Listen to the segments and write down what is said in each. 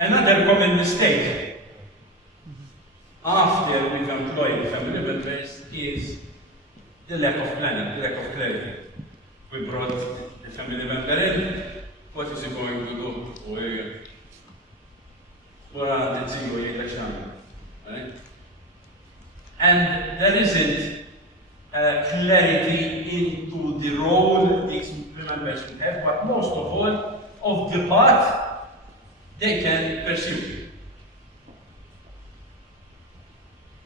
Another common mistake after we've employed family members is the lack of planning, the lack of clarity. We brought the family member in, what is he going to do? Right? And there isn't clarity into the role these members will have, but most of all, of the path they can pursue.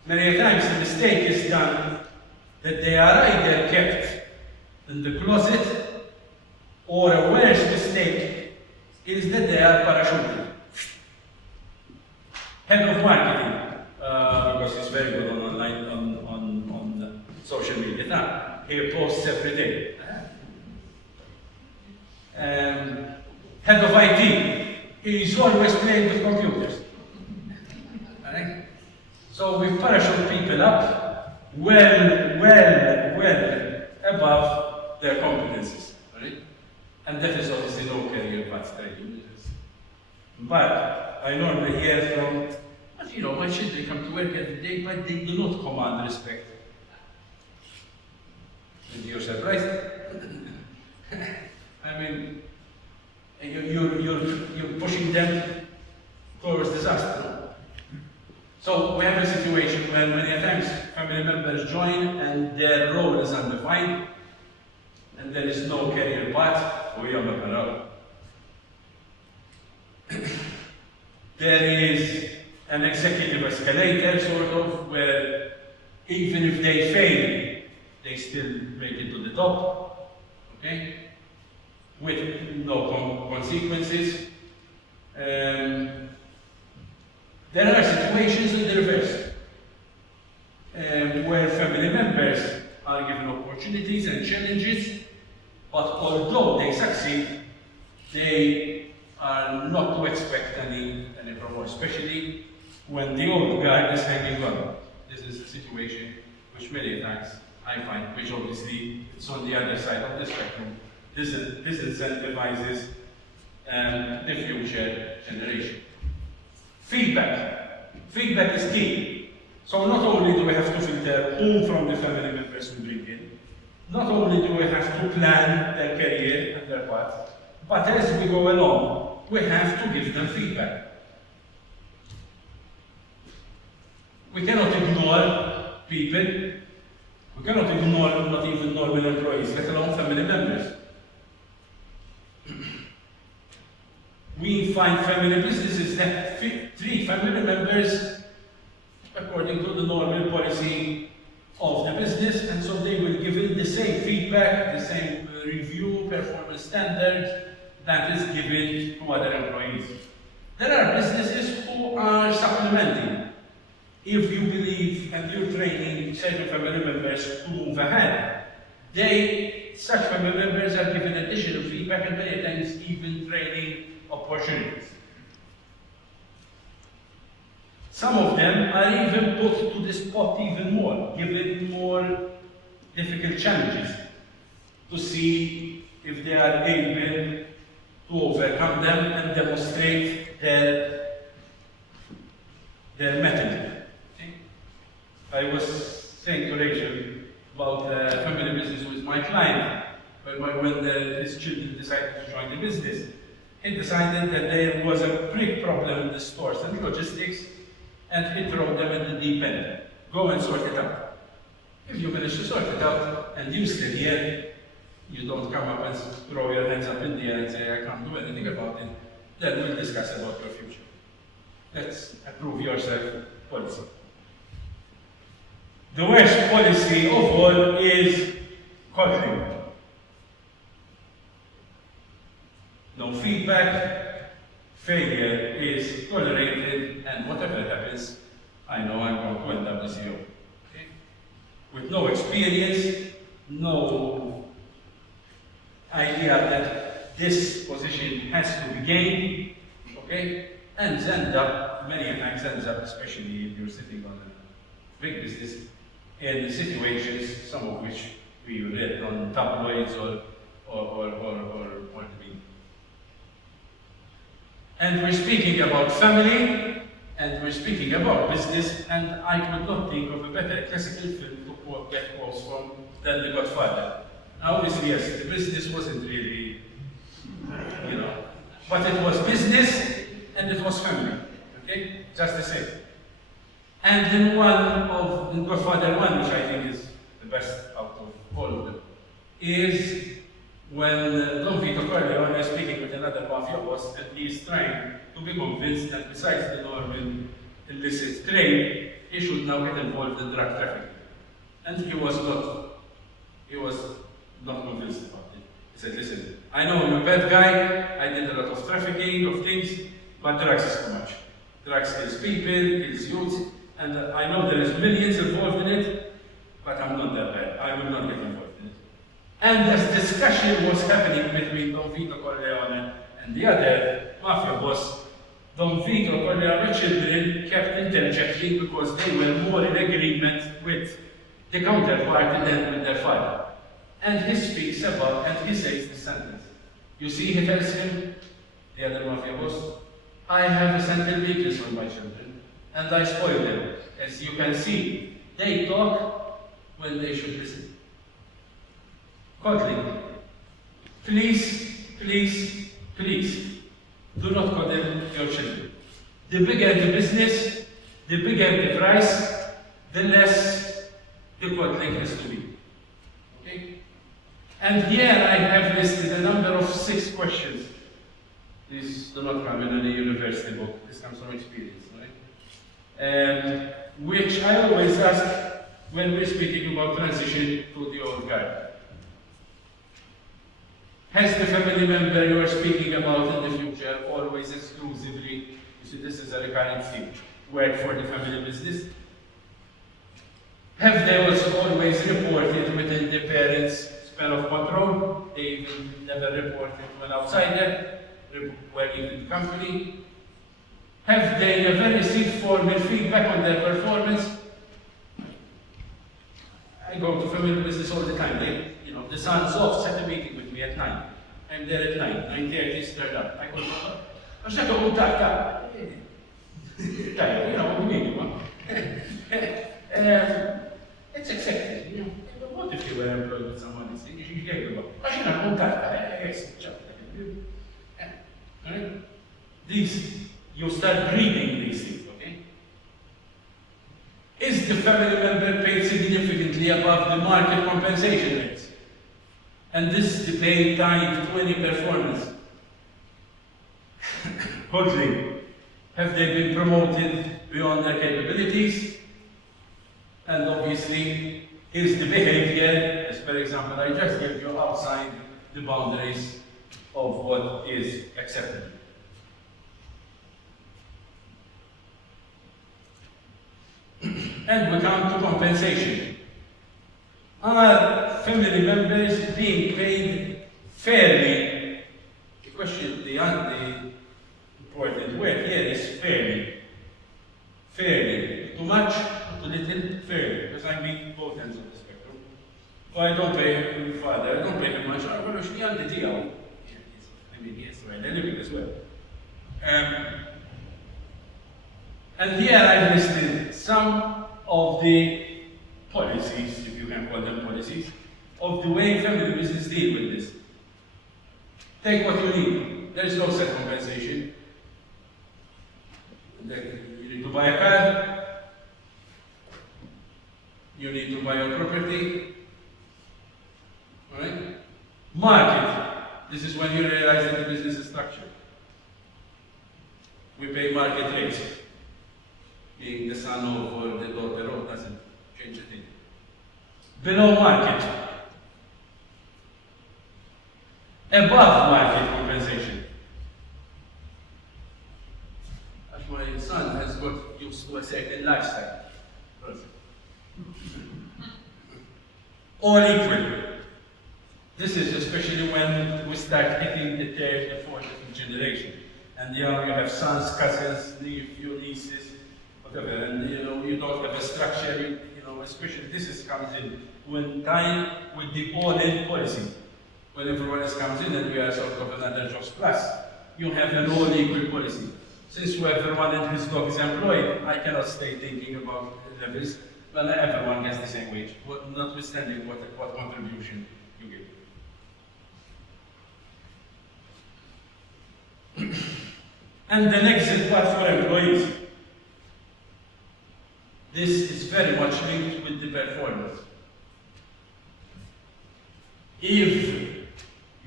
Many times the mistake is done that they are either kept in the closet, or a worse mistake is that they are parachuted. Head of marketing, because he's very good on online, on social media now. He posts every day. Head of IT, he's always playing with computers. Right? So we parachute people up well above their competencies. Right? And that is obviously no career path training. But I normally hear from, why should they come to work every day, but they do not command respect. And you're surprised? I mean, you're pushing them towards disaster. So we have a situation where many times family members join and their role is undefined, and there is no career path. There is an executive escalator, sort of, where even if they fail, they still make it to the top, okay? With no consequences. There are situations in the reverse, where family members are given opportunities and challenges, but although they succeed, they are not to expect any promotion, especially when the old guard is hanging on. This is a situation which many times I find, which obviously it's on the other side of the spectrum. This incentivizes the future generation. Feedback. Feedback is key. So not only do we have to filter who from the family members we bring in, not only do we have to plan their career and their path, but as we go along, we have to give them feedback. We cannot ignore people. We cannot ignore not even normal employees, let alone family members. We find family businesses that treat family members according to the normal policy of the business, and so they will give it the same feedback, the same review, performance standards that is given to other employees. There are businesses who are supplementing. If you believe and you're training certain family members to move ahead, such family members are given additional feedback and many times even training opportunities. Some of them are even put to the spot even more, given more difficult challenges to see if they are able to overcome them and demonstrate their method. I was saying to Rachel about the family business with my client, when his children decided to join the business. He decided that there was a big problem in the stores and logistics, and he threw them in the deep end. Go and sort it out. If you manage to sort it out and you still here, you don't come up and throw your hands up in the air and say, I can't do anything about it, then we'll discuss about your future. Let's approve yourself policy. The worst policy of all is coddling. No feedback, failure is tolerated, and whatever happens, I know I'm going to end up as CEO. Okay? With no experience, no idea that this position has to be gained, okay? And many times ends up, especially if you're sitting on a big business, in situations, some of which we read on tabloids or the media. And we're speaking about family, and we're speaking about business, and I could not think of a better classical film to get quotes from than The Godfather. Now, obviously, yes, the business wasn't really, but it was business and it was family, okay? Just the same. And then one of The Godfather 1, which I think is the best out of all of them, is when Don Vito Corleone is speaking with another mafia boss, and he's trying to be convinced that besides the normal illicit trade, he should now get involved in drug trafficking. And he was not convinced about it. He said, listen, I know I'm a bad guy, I did a lot of trafficking of things, but drugs is too much. Drugs kills people, kills youth, and I know there is millions involved in it, but I'm not that bad. I will not get involved in it. And as discussion was happening between Don Vito Corleone and the other mafia boss, Don Vito Corleone's children kept interjecting because they were more in agreement with the counterparty than with their father. And he speaks about, and he says this sentence. You see, he tells him, the other mafia boss, I have a central weakness on my children, and I spoil them. As you can see, they talk when they should listen. Coddling. Please, please, please, do not coddle your children. The bigger the business, the bigger the price, the less the coddling has to be. Okay? And here I have listed a number of 6 questions. These do not come in any university book. This comes from experience, right? Which I always ask when we're speaking about transition to the old guard. Has the family member you are speaking about in the future always exclusively, you see this is a recurring theme, work for the family business? Have they also always reported within the parents' span of control? They even never reported to an outsider working in the company? Have they never received formal feedback on their performance? I go to family business all the time. The son's off, set a meeting with me at 9. I'm there at 9, 9:30, start up. I go, I'm not going to it's accepted. What if you were employed with someone and said, you should go, I should not These, you start breathing these things, okay? Is the family member paid significantly above the market compensation rates? And this is the paid tied to any performance. Coddling. Have they been promoted beyond their capabilities? And obviously, is the behavior, as per example I just gave you, outside the boundaries of what is acceptable? And we come to compensation. Are family members being paid fairly? The question, the important word here is fairly. Fairly. Too much, too little, fairly. Because I mean both ends of the spectrum. Well, I don't pay my father, I don't pay him much. I mean, he has to earn a living as well. And here I've listed some of the policies, if you can call them policies, of the way family business deal with this. Take what you need. There is no set compensation. You need to buy a car. You need to buy a property. Alright? Market. This is when you realize that the business is structured. We pay market rates. Being the son of or the daughter of doesn't change a thing. Below market. Above market compensation. As my son has got used to a certain lifestyle. All equal. This is especially when we start hitting the third and fourth generation. And you have sons, cousins, nieces, whatever, and you don't have a structure, especially this comes in when time with the all-in policy. When everyone else comes in and we are sort of another jobs plus. you have an all equal policy. Since everyone and his dog is employed, I cannot stay thinking about levels. Well, everyone gets the same wage, notwithstanding what contribution you give. And the exit part for employees. This is very much linked with the performance. If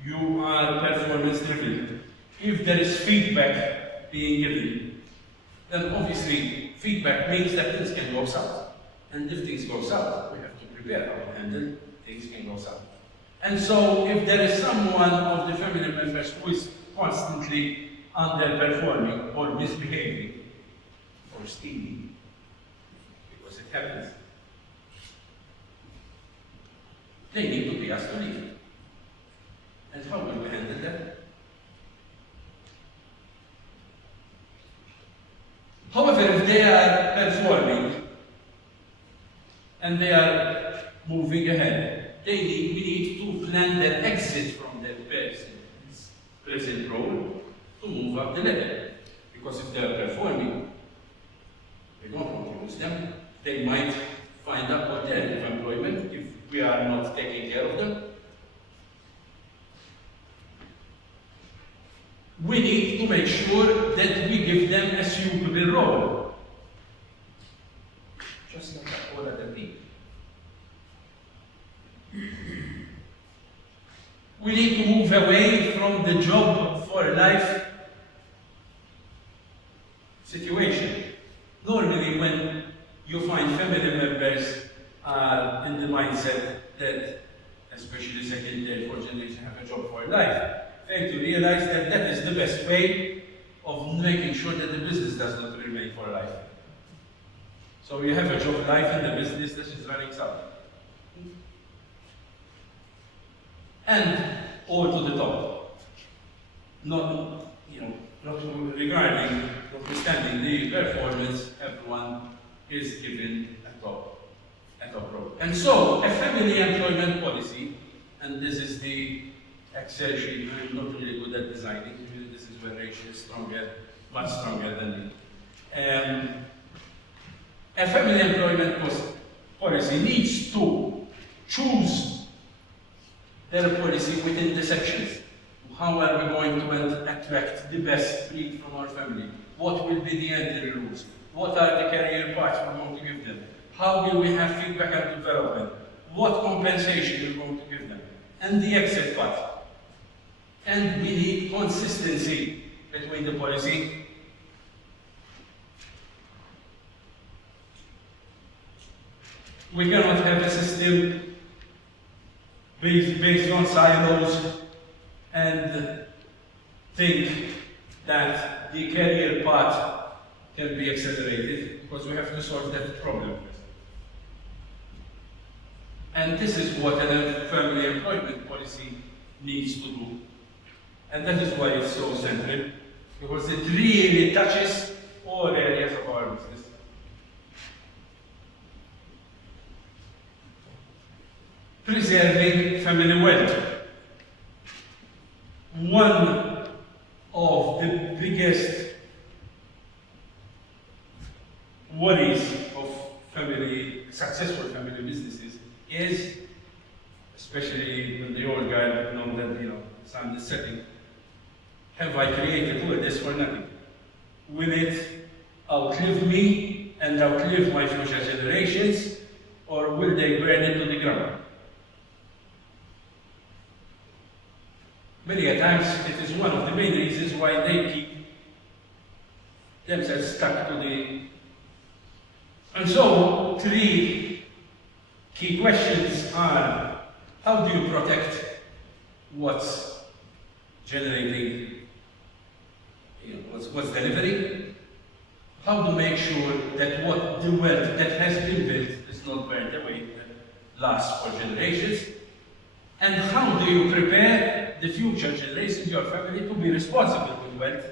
you are performance driven, if there is feedback being given, then obviously feedback means that things can go south. And if things go south, we have to prepare how to handle things can go south. And so if there is someone of the family members who is constantly underperforming or misbehaving or stealing, because it happens, they need to be asked to leave. And how will we handle that? However, if they are performing and they are moving ahead, we need to plan their exit from their present role to move up the ladder. Because if they are performing, we don't want to lose them. They might find out alternative employment if we are not taking care of them. We need to make sure that we give them a suitable role. Just like all other people. We need to move away from the job for life situation. Normally when you find family members are in the mindset that, especially second, third, fourth generation, have a job for life, fail to realize that that is the best way of making sure that the business does not remain for life. So you have a job life in the business that is running south. And all to the top. Not regarding, notwithstanding the performance, everyone is given a top role. And so, a family employment policy, and this is the Excel sheet, I'm not really good at designing. This is where Rachel is stronger, much stronger than me. A family employment policy needs to choose their policy within the sections. How are we going to attract the best breed from our family? What will be the entry rules? What are the career paths we're going to give them? How will we have feedback and development? What compensation we're going to give them? And the exit path. And we need consistency between the policy. We cannot have a system based on silos and think that the career path can be accelerated, because we have to solve that problem first. And this is what a family employment policy needs to do. And that is why it's so central, because it really touches all areas of our business. Preserving family wealth. One of the biggest worries of successful family businesses is, especially when the old guy know that, sun is setting, have I created all this for nothing? Will it outlive me and outlive my future generations, or will they burn it to the ground? Many a times it is one of the main reasons why they keep themselves stuck to the... And so, three key questions are: how do you protect what's generating, what's delivering? How to make sure that what the wealth that has been built is not burnt away, that lasts for generations? And how do you prepare the future generations, your family, to be responsible with wealth?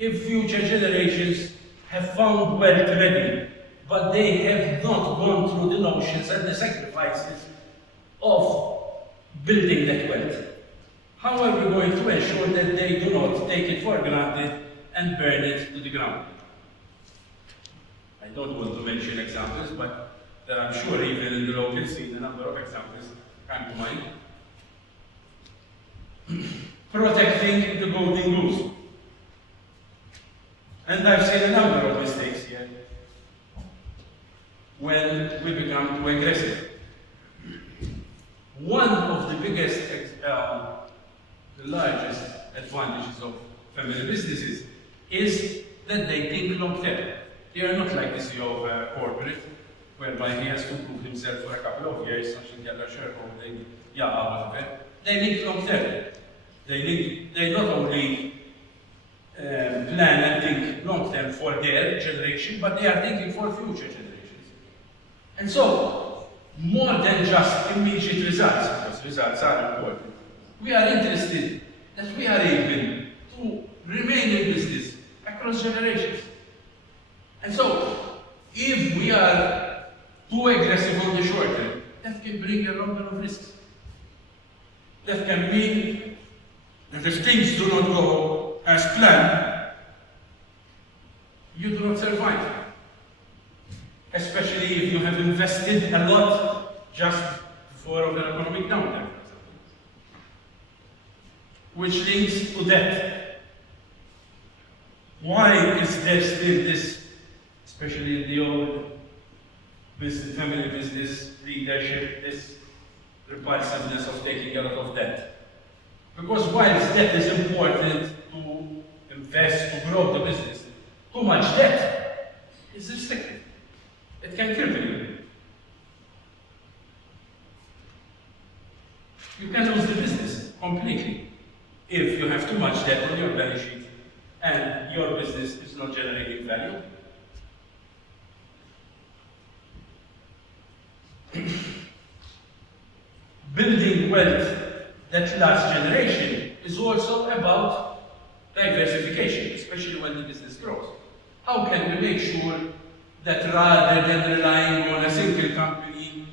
If future generations have found wealth ready, but they have not gone through the notions and the sacrifices of building that wealth, How are we going to ensure that they do not take it for granted and burn it to the ground? I don't want to mention examples, but there I'm sure even in the local scene a number of examples come to mind. Protecting the golden goose. And I've seen a number of mistakes here when we become too aggressive. One of the biggest, the largest advantages of family businesses is that they think long term. They are not like the CEO of a corporate, whereby he has to prove himself for a couple of years, such as the other shareholding, whatever. They think long term. They not only plan and think long term for their generation, but they are thinking for future generations. And so, more than just immediate results, because results are important, we are interested that we are able to remain in business across generations. And so, if we are too aggressive on the short term, that can bring a number of risks. That can mean that if things do not go as planned, you do not survive. Especially if you have invested a lot just before an economic downturn, which links to debt. Why is there still this, especially in the old business, family business leadership, this repulsiveness of taking a lot of debt? Because whilst debt is important to invest, to grow the business, too much debt is restrictive. It can cripple you. You can lose the business completely if you have too much debt on your balance sheet and your business is not generating value. Building wealth that lasts generation is also about diversification, especially when the business grows. How can we make sure that rather than relying on a single company,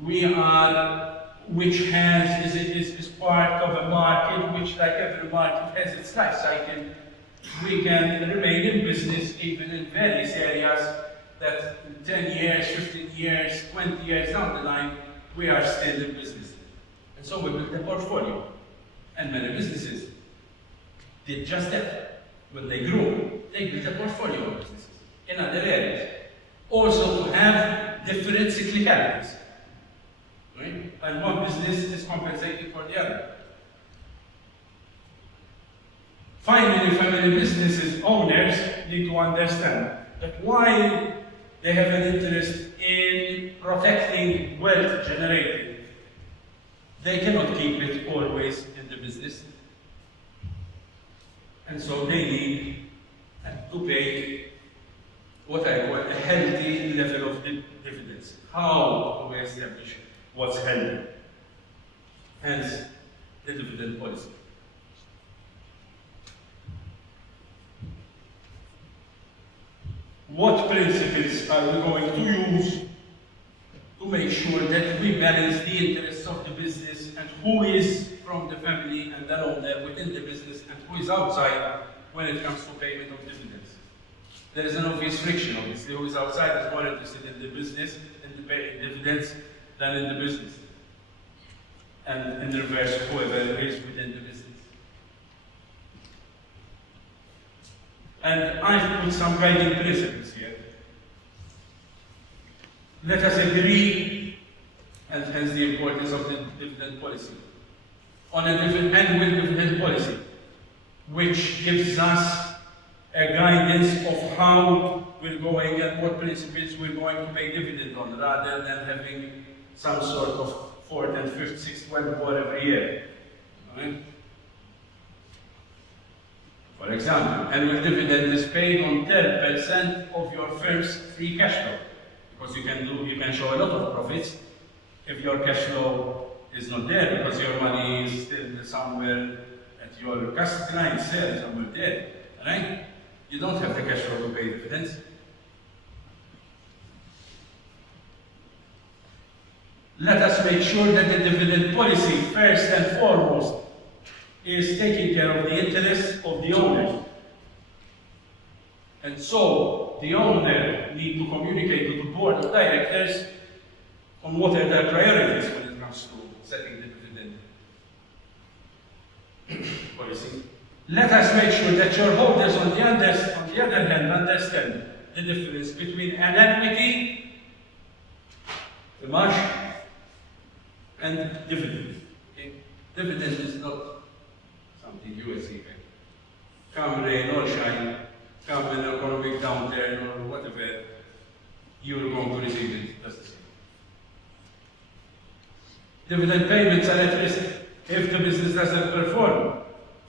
which is part of a market, which like every market has its life cycle, we can remain in business even in various areas that in 10 years, 15 years, 20 years down the line, we are still in business. And so we built a portfolio. And many businesses did just that. When they grew, they built a portfolio of businesses in other areas. Also to have different cyclicalities. Right? And one business is compensating for the other. Finally, family businesses owners need to understand that while they have an interest in protecting wealth generated, they cannot keep it always in the business. And so they need to pay what I call a healthy level of dividends. How do we establish what's healthy? Hence, the dividend policy. What principles are we going to use to make sure that we balance the interests of the business and who is from the family and the owner within the business and who is outside when it comes to payment of dividends? There is an obvious friction, obviously. Who is outside is more interested in the business and the paying dividends than in the business. And in reverse, whoever is within the business. And I've put some guiding principles here. Let us agree, and hence the importance of the dividend policy, on a annual dividend policy, which gives us a guidance of how we're going and what principles we're going to pay dividend on, rather than having some sort of fourth and fifth, sixth, 12th board every year. Right? For example, annual dividend is paid on 10% of your firm's free cash flow, because you can show a lot of profits if your cash flow is not there, because your money is still somewhere at your client's sale, somewhere there, right? You don't have the cash flow to pay dividends. Let us make sure that the dividend policy, first and foremost, is taking care of the interests of the owners. And so the owner need to communicate to the board of directors on what are their priorities when it comes to setting the dividend policy. Let us make sure that shareholders on the other hand understand the difference between an equity, the MASH, and dividend. Okay? Dividend is not something you receive. Come rain or shine, come an economic downturn or whatever, you're going to receive it. That's the same. Dividend payments are at risk if the business doesn't perform.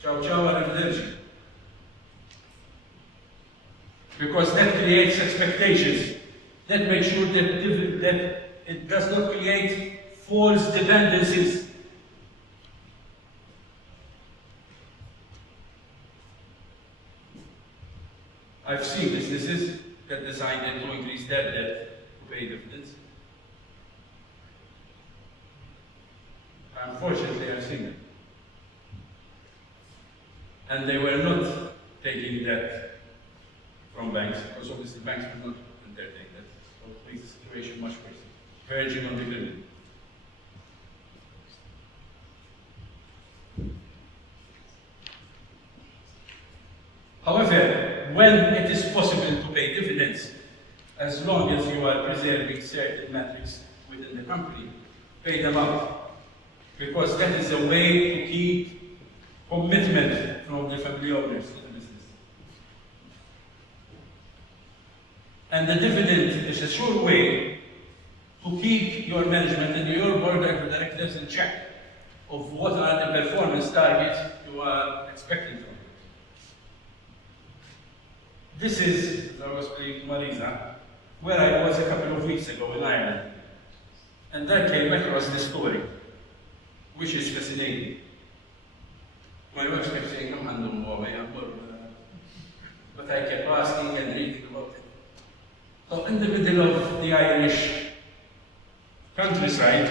Ciao, ciao, arrivederci. Because that creates expectations. That makes sure that it does not create false dependencies. I've seen businesses that decided to increase their debt to pay dividends. Unfortunately, I've seen it. And they were not taking debt from banks, because obviously banks would not entertain that. So it makes the situation much worse. Verging on the criminal. However, when it is possible to pay dividends, as long as you are preserving certain metrics within the company, pay them out. Because that is a way to keep commitment from the family owners to the business. And the dividend is a sure way to keep your management and your board of directors in check of what are the performance targets you are expecting from it. This is, as I was speaking to Marisa, where I was a couple of weeks ago in Ireland. And there came across this story, which is fascinating. My wife kept saying, come on, don't worry, but I kept asking and reading about it. So in the middle of the Irish countryside,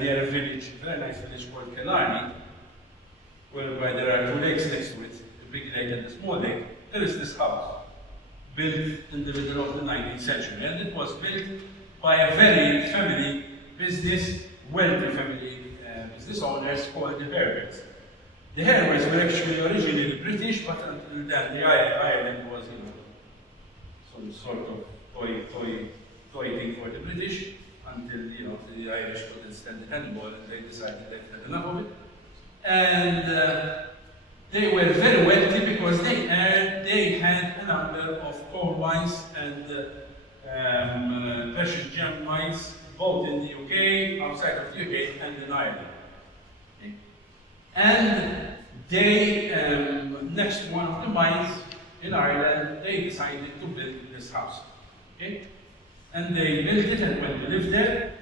near a village, a very nice village called Killarney, whereby there are two lakes next to it, the big lake and the small lake, there is this house, built in the middle of the 19th century. And it was built by a very family business, wealthy family business owners called the Herberts. The Herberts were actually originally British, but until then the Ireland was, some sort of toy thing for the British, until the Irish couldn't stand it anymore, and they decided they'd had enough of it. And they were very wealthy because they had a number of coal mines and precious gem mines, both in the UK, outside of the UK, and in Ireland. Okay. And they, next to one of the mines in Ireland, they decided to build this house. Okay? And they built it and went to live there.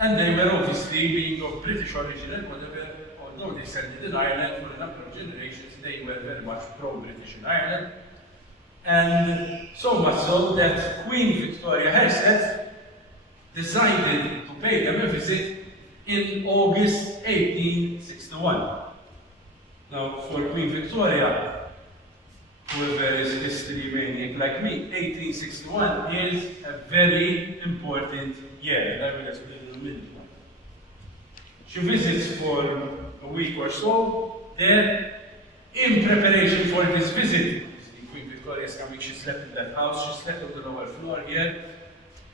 And they were obviously being of British origin and whatever, although they settled in Ireland for a number of generations, they were very much pro-British in Ireland. And so much so that Queen Victoria herself decided to pay them a visit in August 1861. Now, for Queen Victoria, whoever is history maniac like me, 1861 is a very important year, and I will explain in a minute. She visits for a week or so there. In preparation for this visit, Queen Victoria is coming, she slept in that house, she slept on the lower floor here,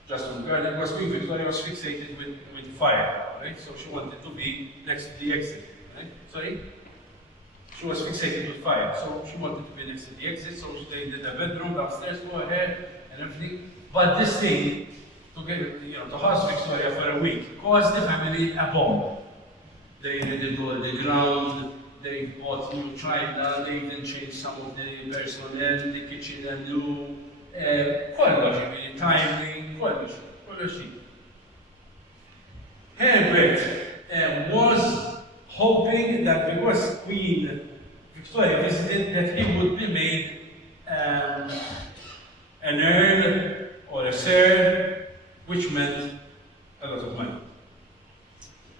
just on garden, because Queen Victoria was fixated with fire, right? So she wanted to be next to the exit, right? Sorry? She was fixated with fire, so she wanted to be next to the exit, so they did a bedroom downstairs, go ahead, and everything. But this thing, to house Victoria for a week, caused the family a bomb. They did all the ground, they bought new china, they even changed some of the personnel, the kitchen and new, kollox, timing, kollox. Herbert was hoping that because Queen Victoria visited, that he would be made an earl or a sir, which meant a lot of money.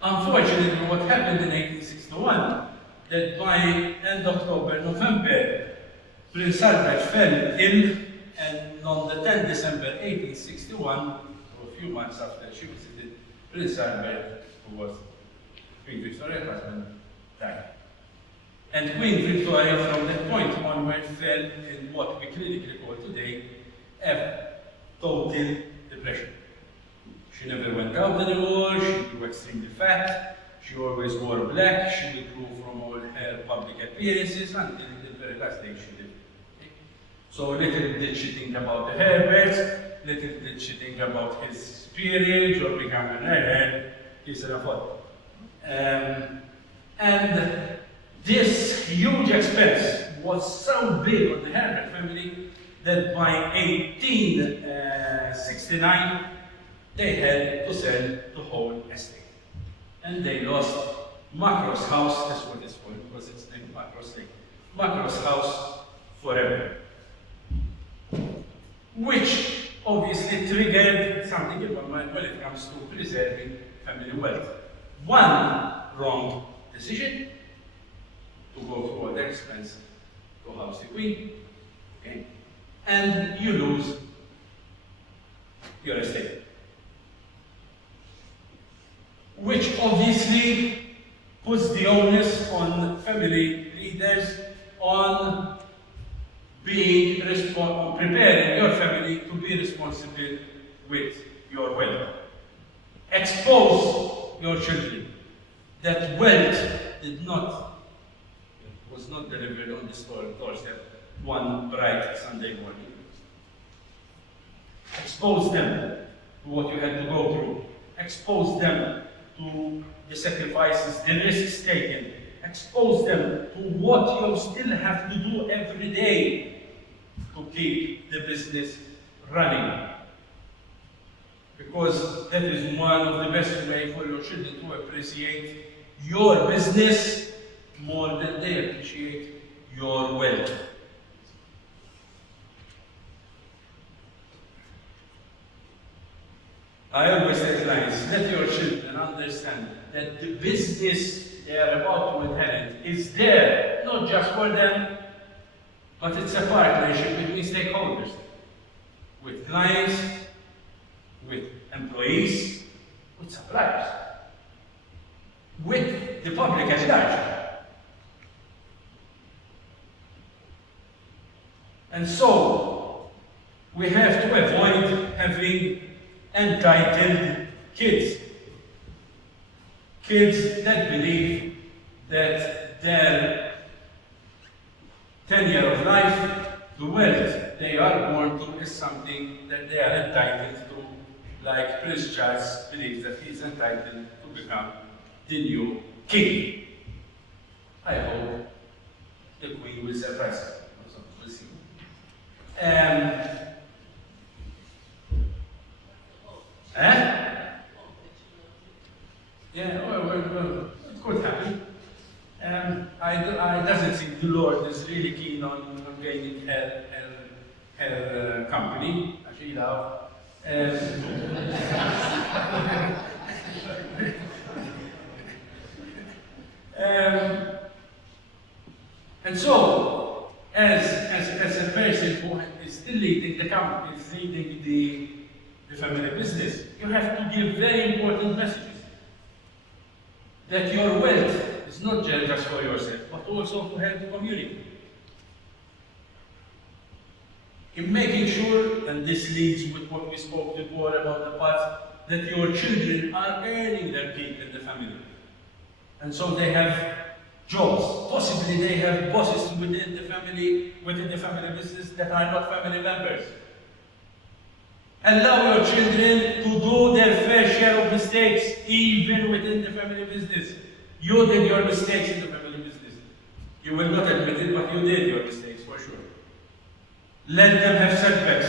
Unfortunately, what happened in 1861, that by end October, November, Prince Albert fell ill, and on the 10th December 1861, so a few months after she visited Prince Albert, who was Queen Victoria's husband, died. And Queen Victoria, from that point onward, fell in what we clinically call today a total depression. She never went out anymore, she grew extremely fat, she always wore black, she withdrew from all her public appearances until the very last day she lived. Okay? So little did she think about the Herberts, little did she think about his peerage or becoming an heir, his rapport. And this huge expense was so big on the Herbert family that by 1869 they had to sell the whole estate. And they lost Macross House, that's what it's called, because it's named Macross Lake. Macross House forever. Which obviously triggered something in my mind when it comes to preserving family wealth. One wrong decision, to go through all the expense to house the Queen, okay? And you lose your estate. Which obviously puts the onus on family leaders on on preparing your family to be responsible with your wealth. Expose your children that wealth was not delivered on the doorstep one bright Sunday morning. Expose them to what you had to go through. Expose them to the sacrifices, the risks taken. Expose them to what you still have to do every day to keep the business running. Because that is one of the best ways for your children to appreciate your business more than they appreciate your wealth. I always say clients, let your children understand that the business they are about to inherit is there, not just for them, but it's a partnership between stakeholders, with clients, with employees, with suppliers, with the public at large. And so, we have to avoid having entitled kids. Kids that believe that their tenure of life, the wealth they are born to, is something that they are entitled to, like Prince Charles believes that he is entitled to become the new king. I hope the Queen will surprise us. We'll see. Yeah, well, it could happen. I doesn't think the Lord is really keen on gaining her company. Actually, now. And so, as a person who is still leading the company, is leading the family business, you have to give very important messages. That your wealth is not just for yourself, but also to help the community. In making sure, and this leads with what we spoke before about the past, that your children are earning their keep in the family. And so they have jobs. Possibly they have bosses within the family business that are not family members. Allow your children to do their fair share of mistakes, even within the family business. You did your mistakes in the family business. You will not admit it, but you did your mistakes for sure. Let them have setbacks.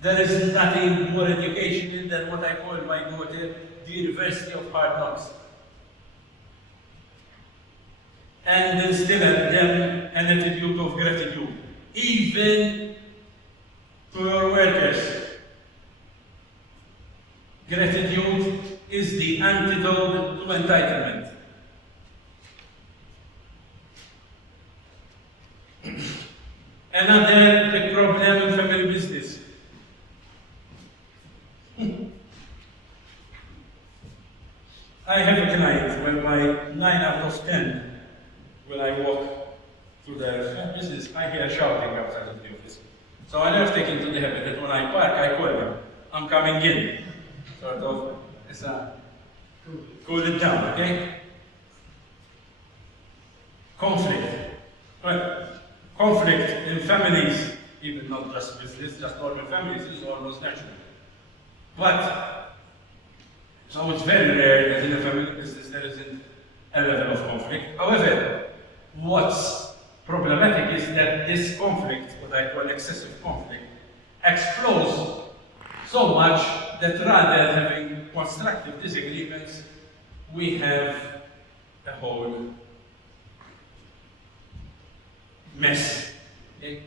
There is nothing more educational than what I call my daughter the University of Hard Knocks. And instill in them an attitude of gratitude, even to your workers. Gratitude is the antidote to entitlement. Another big problem in family business. I have a client where my 9 out of 10, when I walk through their business, I hear shouting outside of the office. So I have taken to the habit that when I park, I call them. I'm coming in. Sort of, it's a cool it down, okay? Conflict. Well, conflict in families, even not just business, just normal families, is almost natural. But, so it's very rare that in a family business there isn't a level of conflict. However, what's problematic is that this conflict, what I call excessive conflict, explodes so much that rather than having constructive disagreements, we have a whole mess. Okay?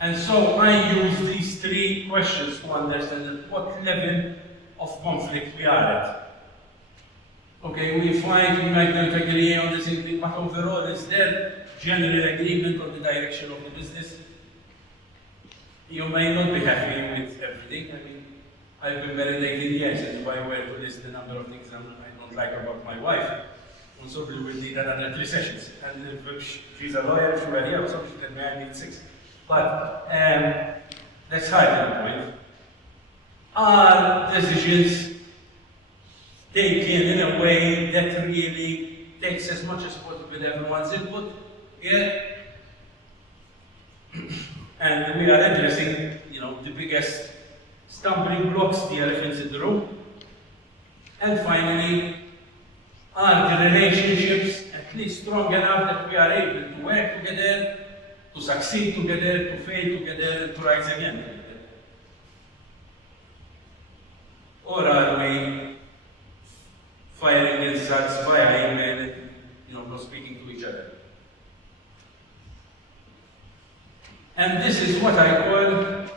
And so I use these 3 questions to understand at what level of conflict we are at. Okay, we find we might not agree on the same thing, but overall, is there general agreement on the direction of the business? You may not be happy with everything. I mean, I've been married 18 years, and if I were to list the number of things I don't like about my wife, we probably will need another 3 sessions. And if she's a lawyer, if she were here, so she can I need 6. But that's hard to the point. Are decisions taken in a way that really takes as much as possible everyone's input? Yeah. And we are addressing, the biggest stumbling blocks, the elephants in the room. And finally, are the relationships at least strong enough that we are able to work together, to succeed together, to fail together, and to rise again together? Or are we firing insults via email and, not speaking to each other? And this is what I call,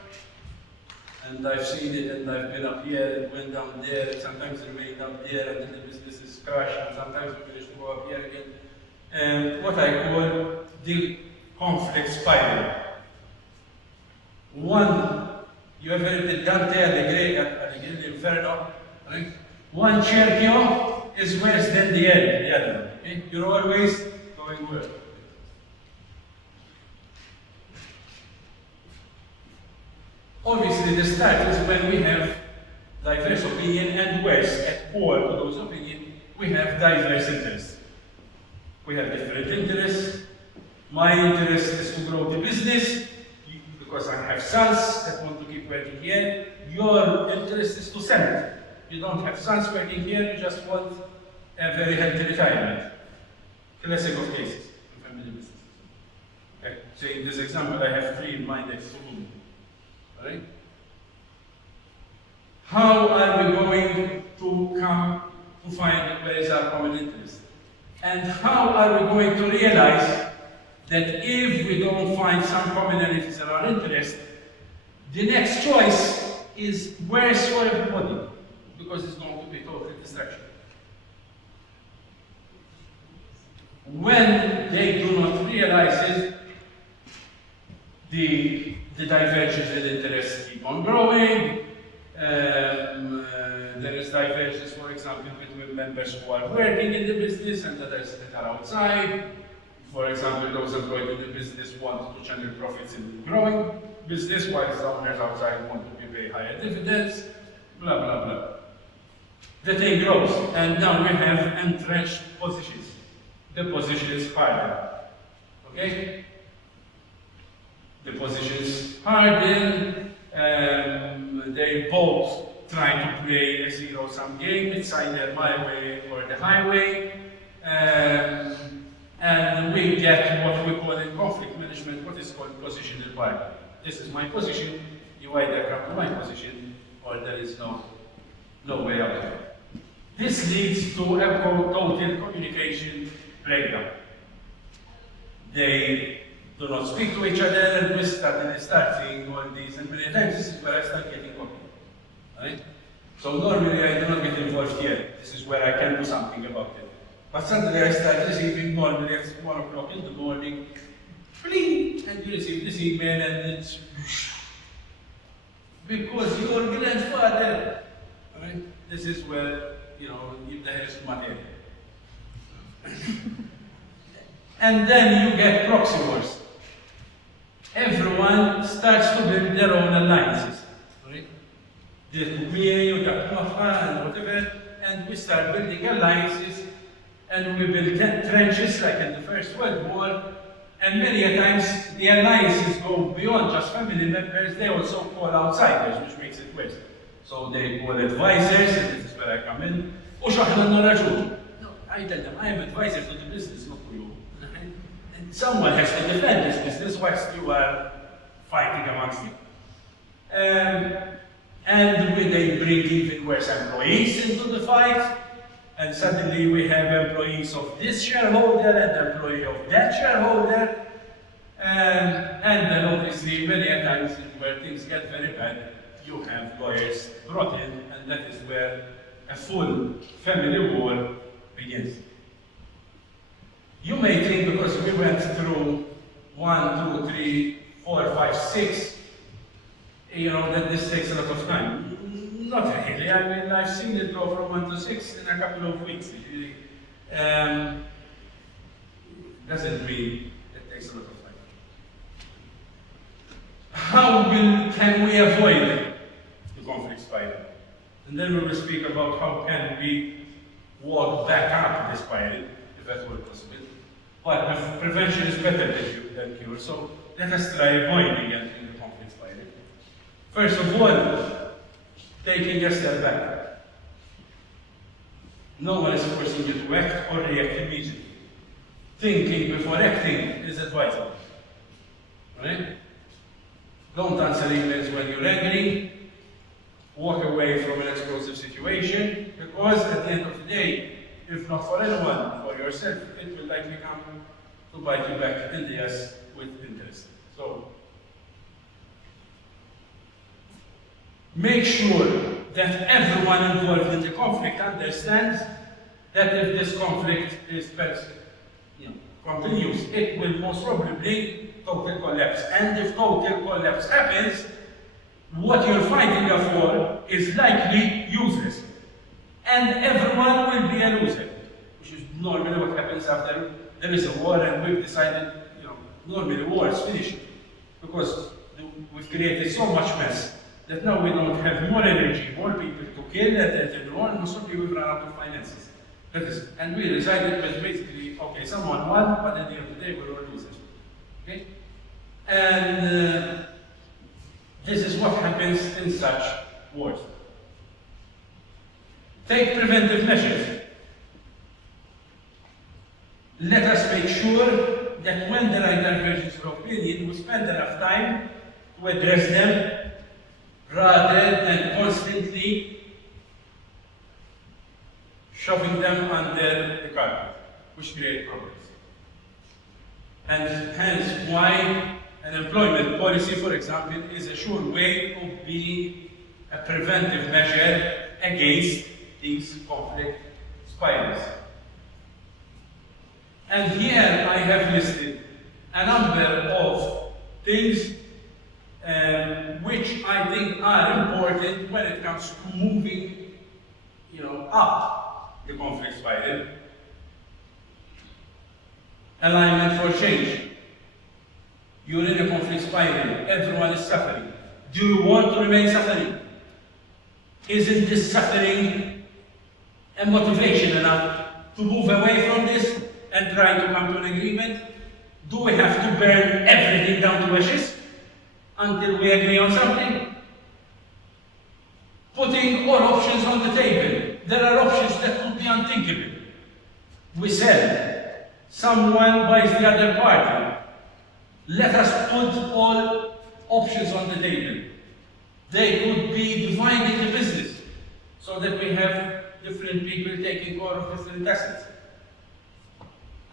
and I've seen it, and I've been up here and went down there, and sometimes remained up there, and then the business is crashed, and sometimes we manage to go up here again. And what I call the conflict spiral. One, you ever heard the Dante Alighieri Inferno? Right? One cerchio is worse than the other. Okay? You're always going worse. Obviously, the start is when we have diverse opinion, and worse, at core to those opinions, we have diverse interests. We have different interests. My interest is to grow the business because I have sons that want to keep working here. Your interest is to sell it. You don't have sons working here, you just want a very healthy retirement. Classic of cases in family businesses. Okay. So in this example, I have 3 in mind. Right? How are we going to come to find where is our common interest? And how are we going to realize that if we don't find some commonalities in our interest, the next choice is worse for everybody, because it's going to be total distraction. When they do not realize it, the divergence in interests keep on growing. There is divergence, for example, between members who are working in the business and others that are outside. For example, those employed in the business want to channel profits in growing business, while the owners outside want to pay higher dividends, blah, blah, blah. The thing grows, and now we have entrenched positions. The position is harder. Okay? The positions harden, they both try to play a zero-sum game. It's either my way or the highway. And we get what we call in conflict management, what is called positional bargaining. This is my position, you either come to my position, or there is no way out of it. This leads to a total communication breakdown. They do not speak to each other, and we start seeing all these, and many times this is where I start getting conflict. Right? So normally I do not get involved here. This is where I can do something about it. But suddenly I start receiving, normally at 1 o'clock in the morning, Please, and you receive this email and it's because your grandfather, right? This is where, there is material. And then you get proxy wars. Everyone starts to build their own alliances. Right? And whatever, and we start building alliances, and we build trenches like in the First World War, and many a times the alliances go beyond just family members, they also call outsiders, which makes it worse. So they call advisors, and this is where I come in. No, I tell them, I am advisor to the business, not to you. And someone has to defend this business whilst you are fighting amongst you. And they bring even worse employees into the fight, and suddenly we have employees of this shareholder and employee of that shareholder, and then obviously many times where things get very bad, you have lawyers brought in, and that is where a full family war begins. You may think because we went through 1, 2, 3, 4, 5, 6, that this takes a lot of time. Not really. I mean, I've seen it go from 1 to 6 in a couple of weeks. Doesn't mean it takes a lot of time. How can we avoid the conflict spiral? And then we will speak about how can we walk back up the spiral, if that were possible. But prevention is better than cure, so let us try avoiding entering the conflict spiral. First of all, taking a step back. No one is forcing you to act or react immediately. Thinking before acting is advisable. Right? Don't answer emails when you're angry. Walk away from an explosive situation, because at the end of the day, if not for anyone, for yourself, it will likely come to bite you back in the ass with interest. So, make sure that everyone involved in the conflict understands that if this conflict is continues, it will most probably bring total collapse. And if total collapse happens, what you're fighting for is likely useless. And everyone will be a loser, which is normally what happens after there is a war and we've decided, normally the war is finished. Because we've created so much mess that now we don't have more energy, more people to kill, and war, and most probably we've run out of finances. That is, and we decided that basically, okay, someone won, but at the end of the day, we're all losers. Okay? And this is what happens in such wars. Take preventive measures. Let us make sure that when there are divergences of opinion, we spend enough time to address them rather than constantly shoving them under the carpet, which create problems. And hence why an employment policy, for example, is a sure way of being a preventive measure against these conflict spirals. And here I have listed a number of things which I think are important when it comes to moving, up the conflict spiral. Alignment for change. You're in a conflict spiral. Everyone is suffering. Do you want to remain suffering? Isn't this suffering a motivation enough to move away from this and try to come to an agreement? Do we have to burn everything down to ashes until we agree on something? Putting all options on the table. There are options that could be unthinkable. We sell. Someone buys the other party. Let us put all options on the table. They could be divided the business so that we have different people taking care of different assets.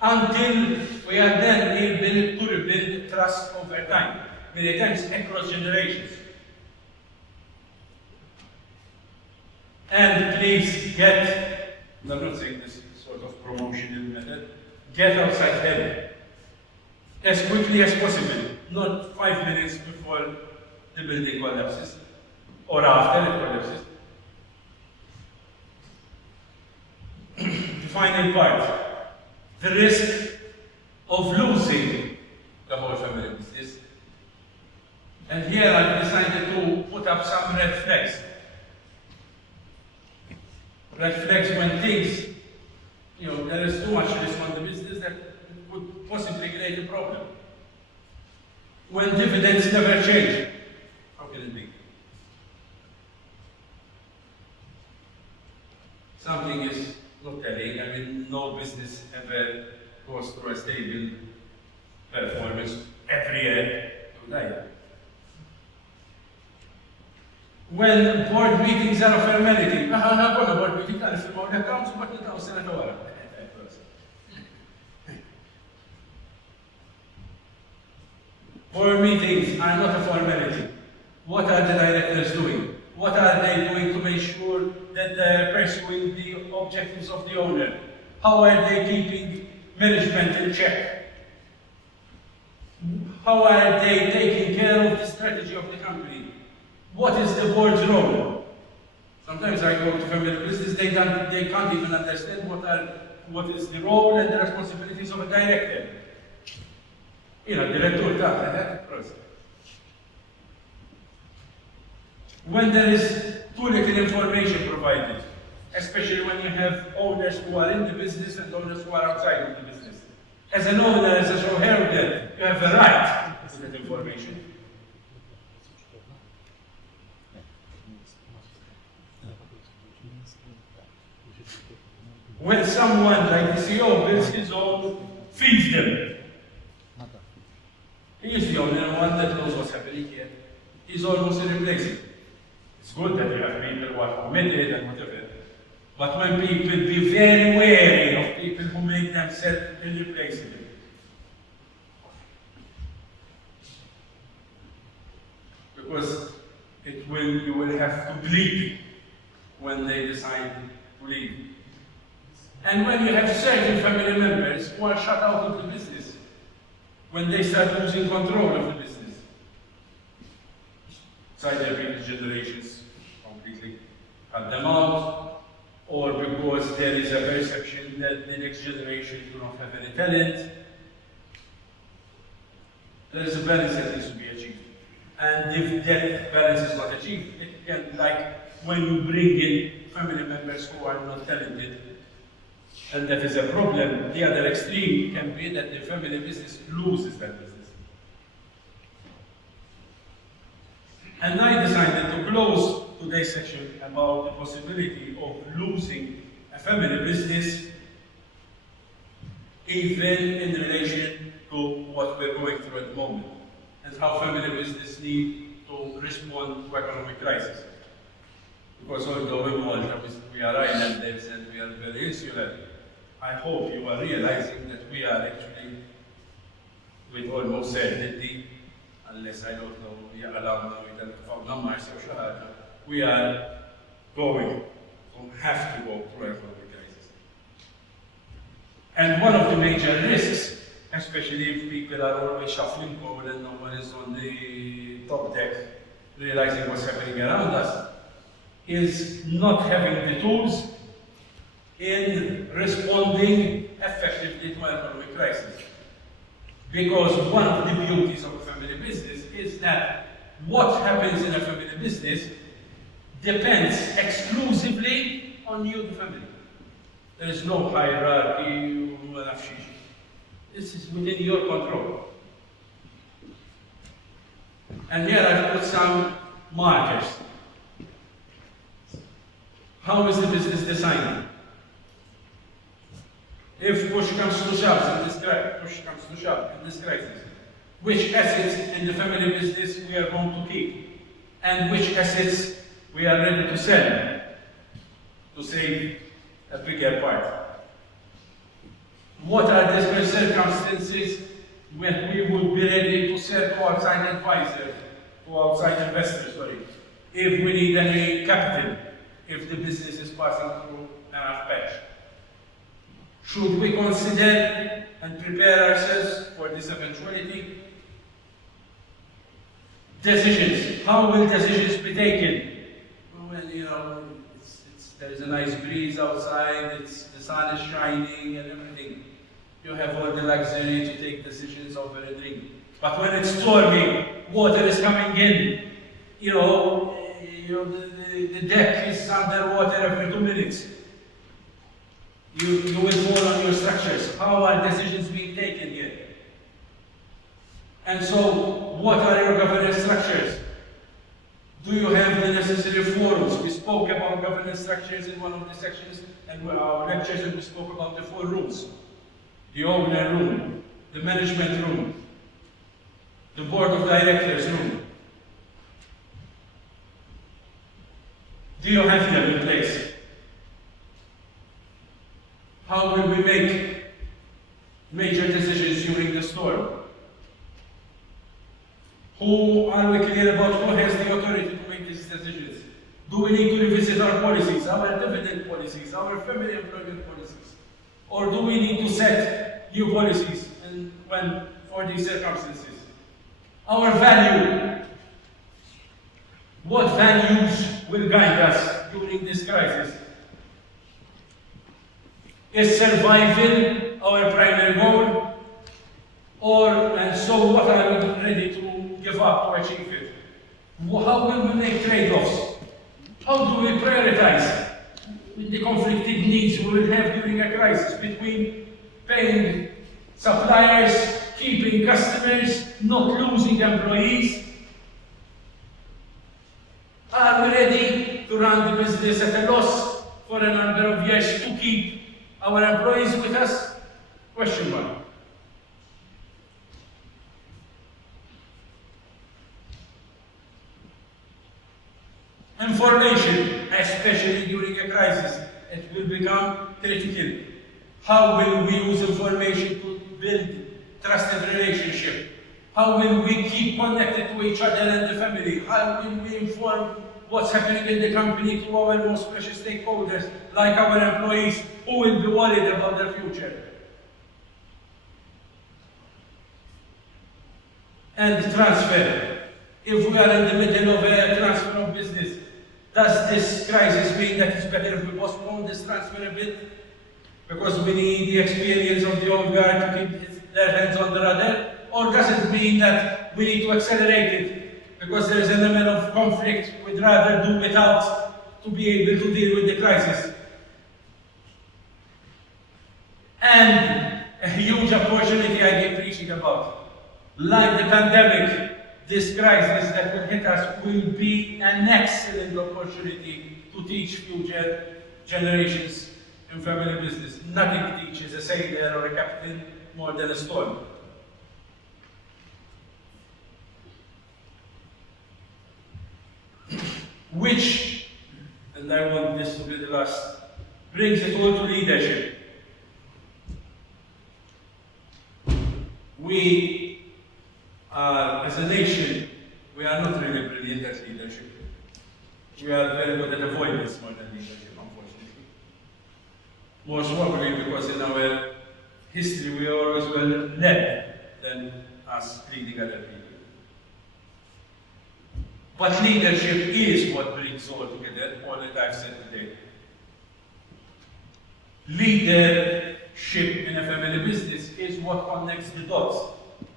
Until we are then able to rebuild trust over time, many times across generations. And please I'm not saying this sort of promotional method, get outside help. as quickly as possible, not 5 minutes before the building collapses or after it collapses. The final part, the risk of losing the whole family business. And here I've decided to put up some red flags. Red flags when things, there is too much risk on the business that could possibly create a problem. When dividends never change, how can it be? Something is not telling. I mean, no business ever goes through a stable performance every year. When board meetings are a formality, board meeting are a accounts, but not Senator. Board meetings are not a formality. What are the directors doing? What are they doing to make sure that they're pursuing the objectives of the owner? How are they keeping management in check? How are they taking care of the strategy of the company? What is the board's role? Sometimes I go to family business, they can't even understand what is the role and the responsibilities of a director. Director that process. When there is too little information provided, especially when you have owners who are in the business and owners who are outside of the business. As an owner, as a shareholder, you have the right to that information. When someone like the CEO builds his own fiefdom, he is the only one that knows what's happening here. He's almost irreplaceable. It's good that you have people who are committed and whatever, but when people be very wary of people who make themselves irreplaceable. Because you will have to bleed when they decide to leave. And when you have certain family members who are shut out of the business, when they start losing control of the business, it's either previous generations completely cut them out, or because there is a perception that the next generation do not have any talent. There is a balance that needs to be achieved. And if that balance is not achieved, it can, like when you bring in family members who are not talented, and that is a problem. The other extreme can be that the family business loses that business. And I decided to close today's section about the possibility of losing a family business, even in relation to what we're going through at the moment, and how family business need to respond to economic crisis. Because although in Malta we are islanders and we are very insular, I hope you are realizing that we are actually, with almost certainty, unless I don't know, we are allowed we are going to have to go through economic crisis. And one of the major risks, especially if people are always shuffling coal and no one is on the top deck realizing what's happening around us, is not having the tools in responding effectively to economic crisis. Because one of the beauties of a family business is that what happens in a family business depends exclusively on you, the family. There is no hierarchy. This is within your control. And here I've put some markers. How is the business designed? If push comes to shove in this crisis, which assets in the family business we are going to keep, and which assets we are ready to sell to save a bigger part. What are the circumstances when we would be ready to sell to outside advisors, to outside investors, if we need any capital, if the business is passing through an patch? Should we consider and prepare ourselves for this eventuality? Decisions. How will decisions be taken? When there is a nice breeze outside, the sun is shining and everything. You have all the luxury to take decisions over a drink. But when it's stormy, water is coming in, the deck is underwater every 2 minutes. You will fall on your structures. How are decisions being taken here? And so, what are your governance structures? Do you have the necessary forums? We spoke about governance structures in one of the sections and our lectures, and we spoke about the 4 rooms. The owner room, the management room, the board of directors room. Do you have them in place? How will we make major decisions during the storm? Who are we clear about who has the authority to make these decisions? Do we need to revisit our policies, our dividend policies, our family employment policies? Or do we need to set new policies for these circumstances? Our value. What values will guide us during this crisis? Is survival our primary goal? And so what are we ready to give up to achieve it? How will we make trade-offs? How do we prioritize the conflicting needs we will have during a crisis between paying suppliers, keeping customers, not losing employees? Are we ready to run the business at a loss for a number of years to keep our employees with us? Question mark. Information, especially during a crisis, it will become critical. How will we use information to build trusted relationship? How will we keep connected to each other and the family? How will we inform what's happening in the company to our most precious stakeholders, like our employees, who will be worried about their future? And transfer. If we are in the middle of a transfer of business, does this crisis mean that it's better if we postpone this transfer a bit? Because we need the experience of the old guard to keep their hands on the rudder? Or does it mean that we need to accelerate it? Because there is an element of conflict, we'd rather do without to be able to deal with the crisis. And a huge opportunity I've been preaching about. Like the pandemic, this crisis that will hit us will be an excellent opportunity to teach future generations in family business. Nothing teaches a sailor or a captain more than a storm. Which, and I want this to be the last, brings it all to leadership. We are, as a nation, we are not really brilliant at leadership. We are very good at avoidance more than leadership, unfortunately. Most probably because in our history we are always well led than us leading other people. But leadership is what brings all together, all that I've said today. Leadership in a family business is what connects the dots.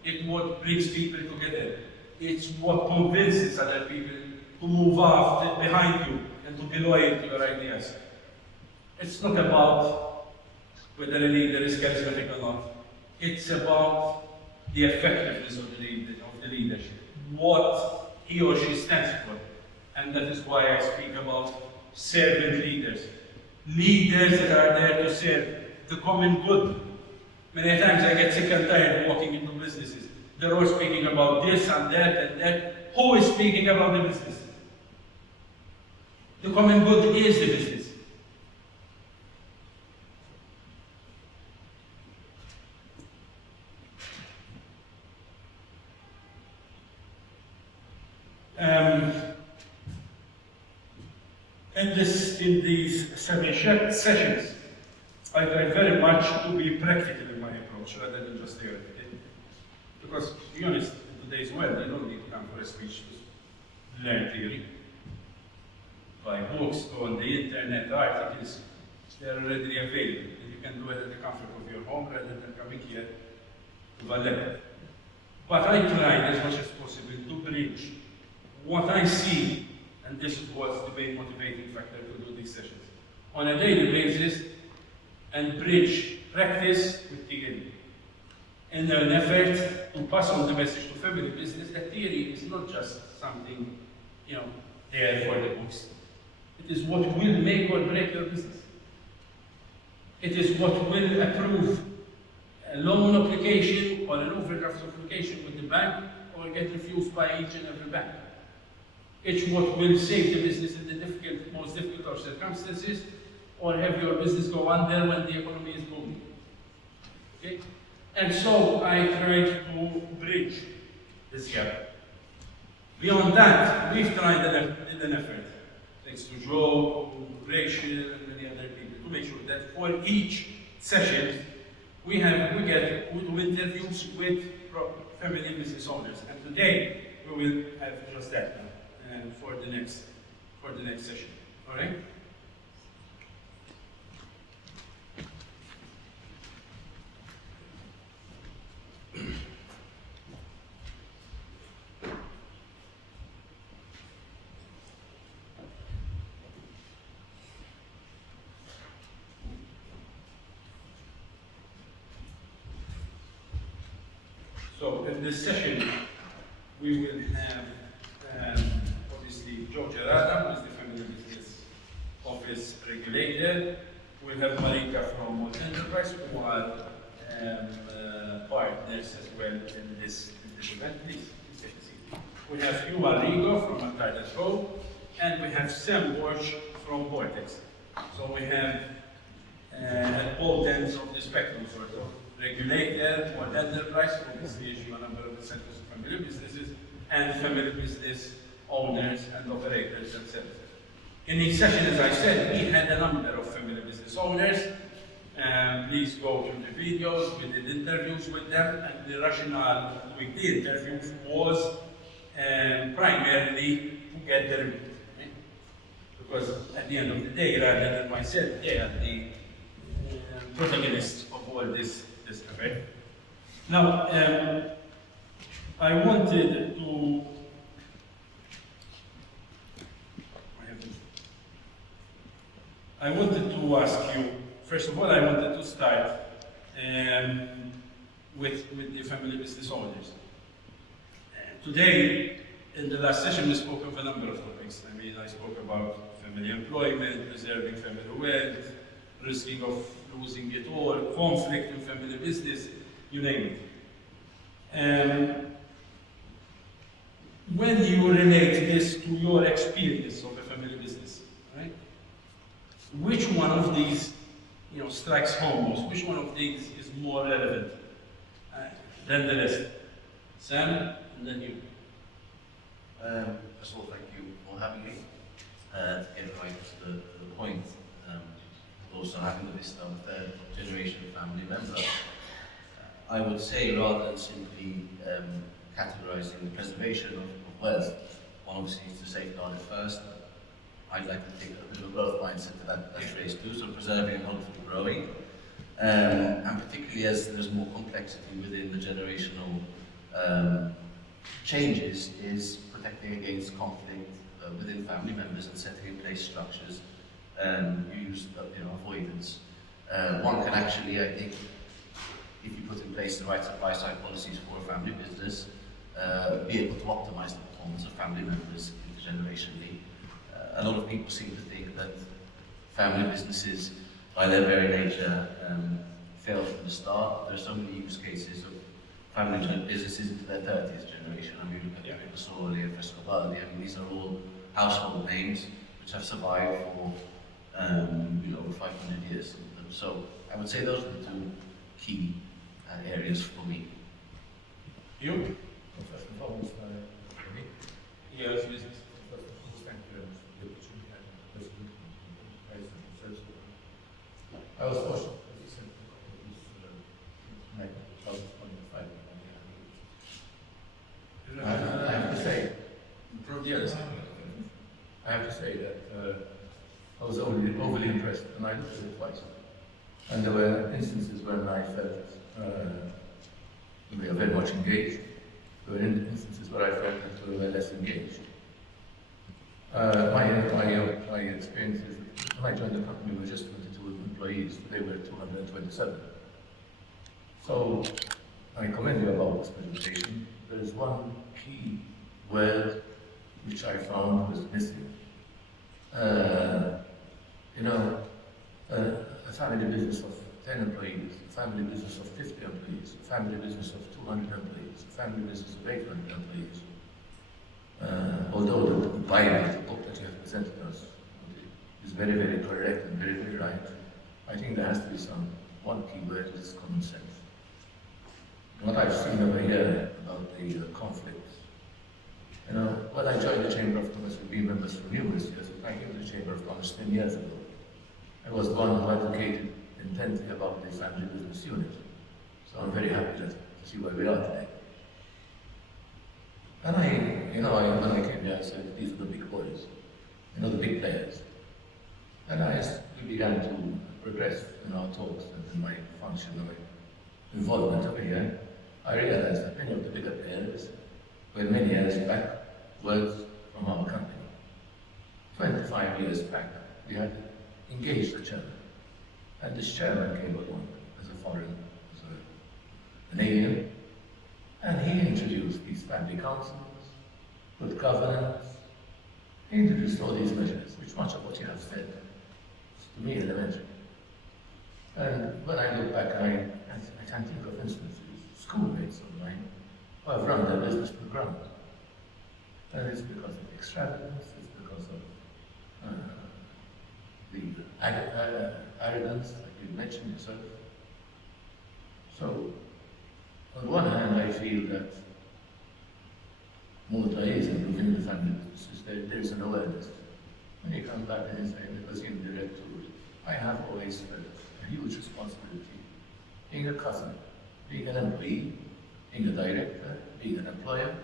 It's what brings people together. It's what convinces other people to move behind you and to be loyal to your ideas. It's not about whether a leader is charismatic or not. It's about the effectiveness of the leadership. What he or she stands for. And that is why I speak about servant leaders. Leaders that are there to serve the common good. Many times I get sick and tired walking into businesses. They're all speaking about this and that and that. Who is speaking about the business? The common good is the business. In these 7 sessions, I tried very much much to be practical in my approach rather than just theoretical. Because, to be honest, in today's world, you don't need to come for a speech to learn theory. Buy books, go on the internet, articles, they're readily available. And you can do it at the comfort of your home rather than coming here to Valletta. But I tried as much as possible to bridge what I see, and this is what's the main motivating factor to do these sessions, on a daily basis, and bridge practice with theory. In an effort to pass on the message to family business that theory is not just something, there for the books. It is what will make or break your business. It is what will approve a loan application or an overdraft application with the bank or get refused by each and every bank. It's what will save the business in the most difficult of circumstances, or have your business go under when the economy is booming. Okay? And so I tried to bridge this gap. Beyond that, we've tried an effort, thanks to Joe, Rachel, and many other people, to make sure that for each session we get interviews with family business owners. And today we will have just that for the next session. All right? So in this session, we will have obviously Joe Gerada, who is the Family Business Office Regulator. We'll have Marika from Mod Enterprise, who are partners as well in this event. Please take a seat. We have Hugh Arrigo from Matar.co, and we have Sam Walsh from Vortex. So we have at both ends of the spectrum, sort of. Regulator, Mod Enterprise, obviously issue a number of incentives to family businesses, and family business owners and operators and sellers. In each session, as I said, we had a number of family business owners. Please go through the videos. We did interviews with them, and the rationale with the interviews was primarily to get their input. Okay? Because at the end of the day, rather than myself, they are the protagonists of all this effort. Now, I wanted to ask you, first of all, I wanted to start with the family business owners. Today, in the last session, we spoke of a number of topics. I mean, I spoke about family employment, preserving family wealth, risking of losing it all, conflict in family business, you name it. When you relate this to your experience of a family business, right? Which one of these, strikes home most? Which one of these is more relevant than the rest? Sam, and then you. First of all, thank you for having me. To get right to the point. Also having this third generation family member, I would say rather than simply categorizing the preservation of wealth, one obviously needs to safeguard it first. I'd like to take a bit of a growth mindset to that phrase too, so preserving and hopefully growing. And particularly as there's more complexity within the generational changes, is protecting against conflict within family members and setting in place structures. You use avoidance. One can actually, I think, if you put in place the right supply side policies for a family business, be able to optimize the performance of family members intergenerationally. A lot of people seem to think that family businesses, by their very nature, fail from the start. There are so many use cases of family businesses into their 30th generation. I mean, look at Ricasoli and Frescobaldi. I mean, these are all household names which have survived for over 500 years. So I would say those are the two key areas for me. You? First and foremost, for me. Yes, business. First and foremost, thank you very much for the opportunity and the president. I was fortunate, as you said, And there were instances when I felt we were very much engaged. There were instances where I felt that we were less engaged. My experience is that when I joined the company, we were just 22 employees. Today we're 227. So I commend you about this presentation. There is one key word which I found was missing. A family business of 10 employees, a family business of 50 employees, a family business of 200 employees, a family business of 800 employees. Although the Bible, the book that you have presented us, is very, very correct and very, very right, I think there has to be one key word is common sense. What I've seen over here about the conflicts, when I joined the Chamber of Commerce, we've been members for numerous years. I came to the Chamber of Commerce 10 years ago. I was the one who advocated intently about the family business unit. So I'm very happy to see where we are today. And when I came here, I said, these are the big boys, the big players. And as we began to progress in our talks and in my function, my involvement over here, I realized that many of the bigger players were many years back words from our company. 25 years back, we had engaged the chairman. And this chairman came along as a foreign, an alien, and he introduced these family councils, good governance. He introduced all these measures, which much of what you have said is to me elementary. And when I look back, I can think of instances, schoolmates of mine, who have run their business to the ground. And it's because of extravagance, it's because of the arrogance, like you mentioned yourself. So, on one hand, I feel that Malta is improving the family businesses. There is an awareness. When you come back and say, because you're the director, I have always felt a huge responsibility. Being a cousin, being an employee, being a director, being an employer,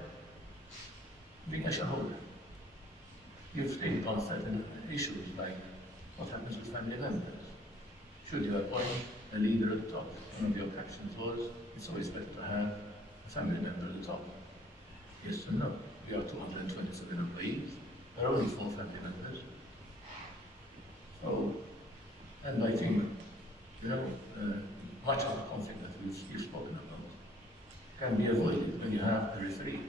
being a shareholder. You've think on certain issues like what happens with family members. Should you appoint a leader at the top? One of your captions was, it's always better to have a family member at the top. Yes or no? We are 227 employees. There are only 4 family members. So, and I think, much of the conflict that you've spoken about can be avoided when you have a referee,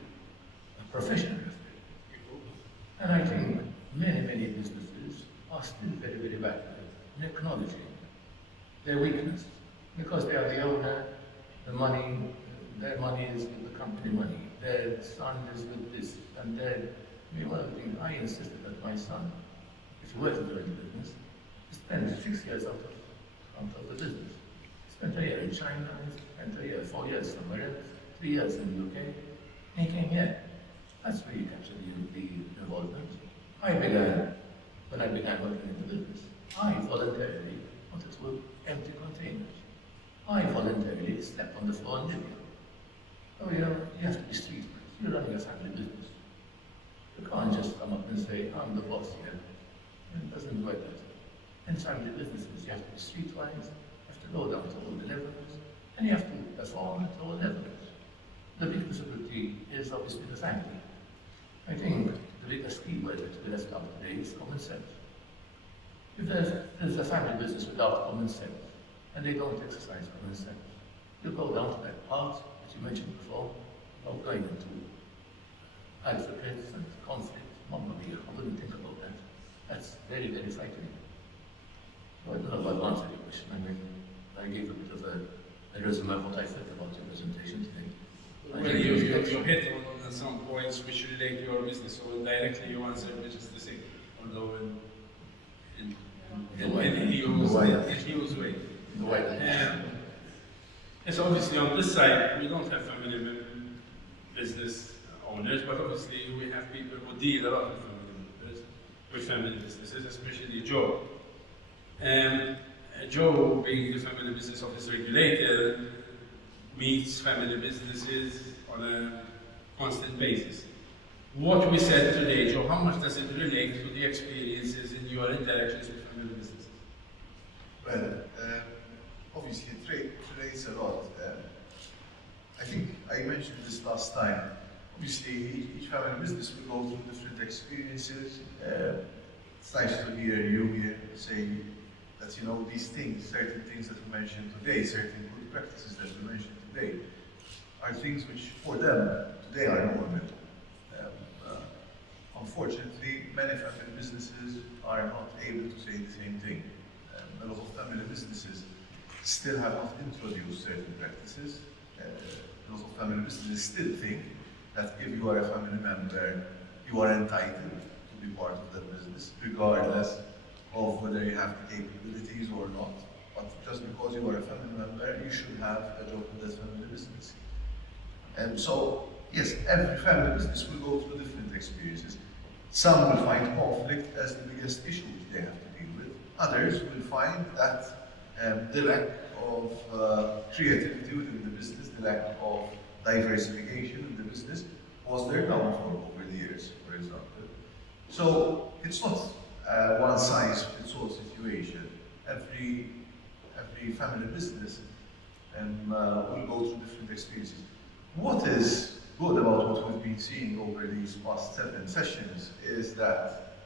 a professional referee. And I think many businesses are still very, very backward in acknowledging their weakness because they are the owner, the money, their money is with the company money, their son is with this, and one of the things I insisted that my son, if he were to do any business, spend 6 years out of the business. Spent a year in China, spent a year, 4 years somewhere else, 3 years in the UK, and he came here. That's where you capture the involvement. When I began working in the business, I voluntarily wanted to empty containers. I voluntarily slept on the floor in Libya. So, you have to be streetwise. You're running a family business. You can't just come up and say, I'm the boss here. It doesn't work that way. In family businesses, you have to be streetwise, you have to go down to all the levels, and you have to perform at all levels. The big disability is obviously the family. I think the biggest key word that we left out today is common sense. If there's a family business without common sense, and they don't exercise common sense, you go down to that part that you mentioned before, about going into advocates and conflict. Mamma mia, I wouldn't think about that. That's very, very frightening. So I don't know if I've answered your question. I gave a bit of a resume of what I felt about your presentation today. Well, you hit on some points which relate to your business, so indirectly you answered which is the same, although in huge way. Yes, obviously on this side, we don't have family business owners, but obviously we have people who deal a lot with family businesses, especially Joe. Joe, being the family business office regulator, meets family businesses on a constant basis. What we said today, Joe, how much does it relate to the experiences in your interactions with family businesses? Well, obviously it relates a lot. I think I mentioned this last time. Obviously, each family business will go through different experiences. It's nice to hear you here say that, you know, these things, certain things that we mentioned today, certain good practices that we mentioned today, are things which for them today are normal. Unfortunately, many family businesses are not able to say the same thing. A lot of family businesses still have not introduced certain practices. A lot of family businesses still think that if you are a family member, you are entitled to be part of that business, regardless of whether you have the capabilities or not. But just because you are a family member, you should have a job in that family business. And so, yes, every family business will go through different experiences. Some will find conflict as the biggest issue they have to deal with. Others will find that the lack of creativity within the business, the lack of diversification in the business was their downfall over the years, for example. So it's not a one-size-fits-all situation. Every family business will go through different experiences. What is good about what we've been seeing over these past 7 sessions is that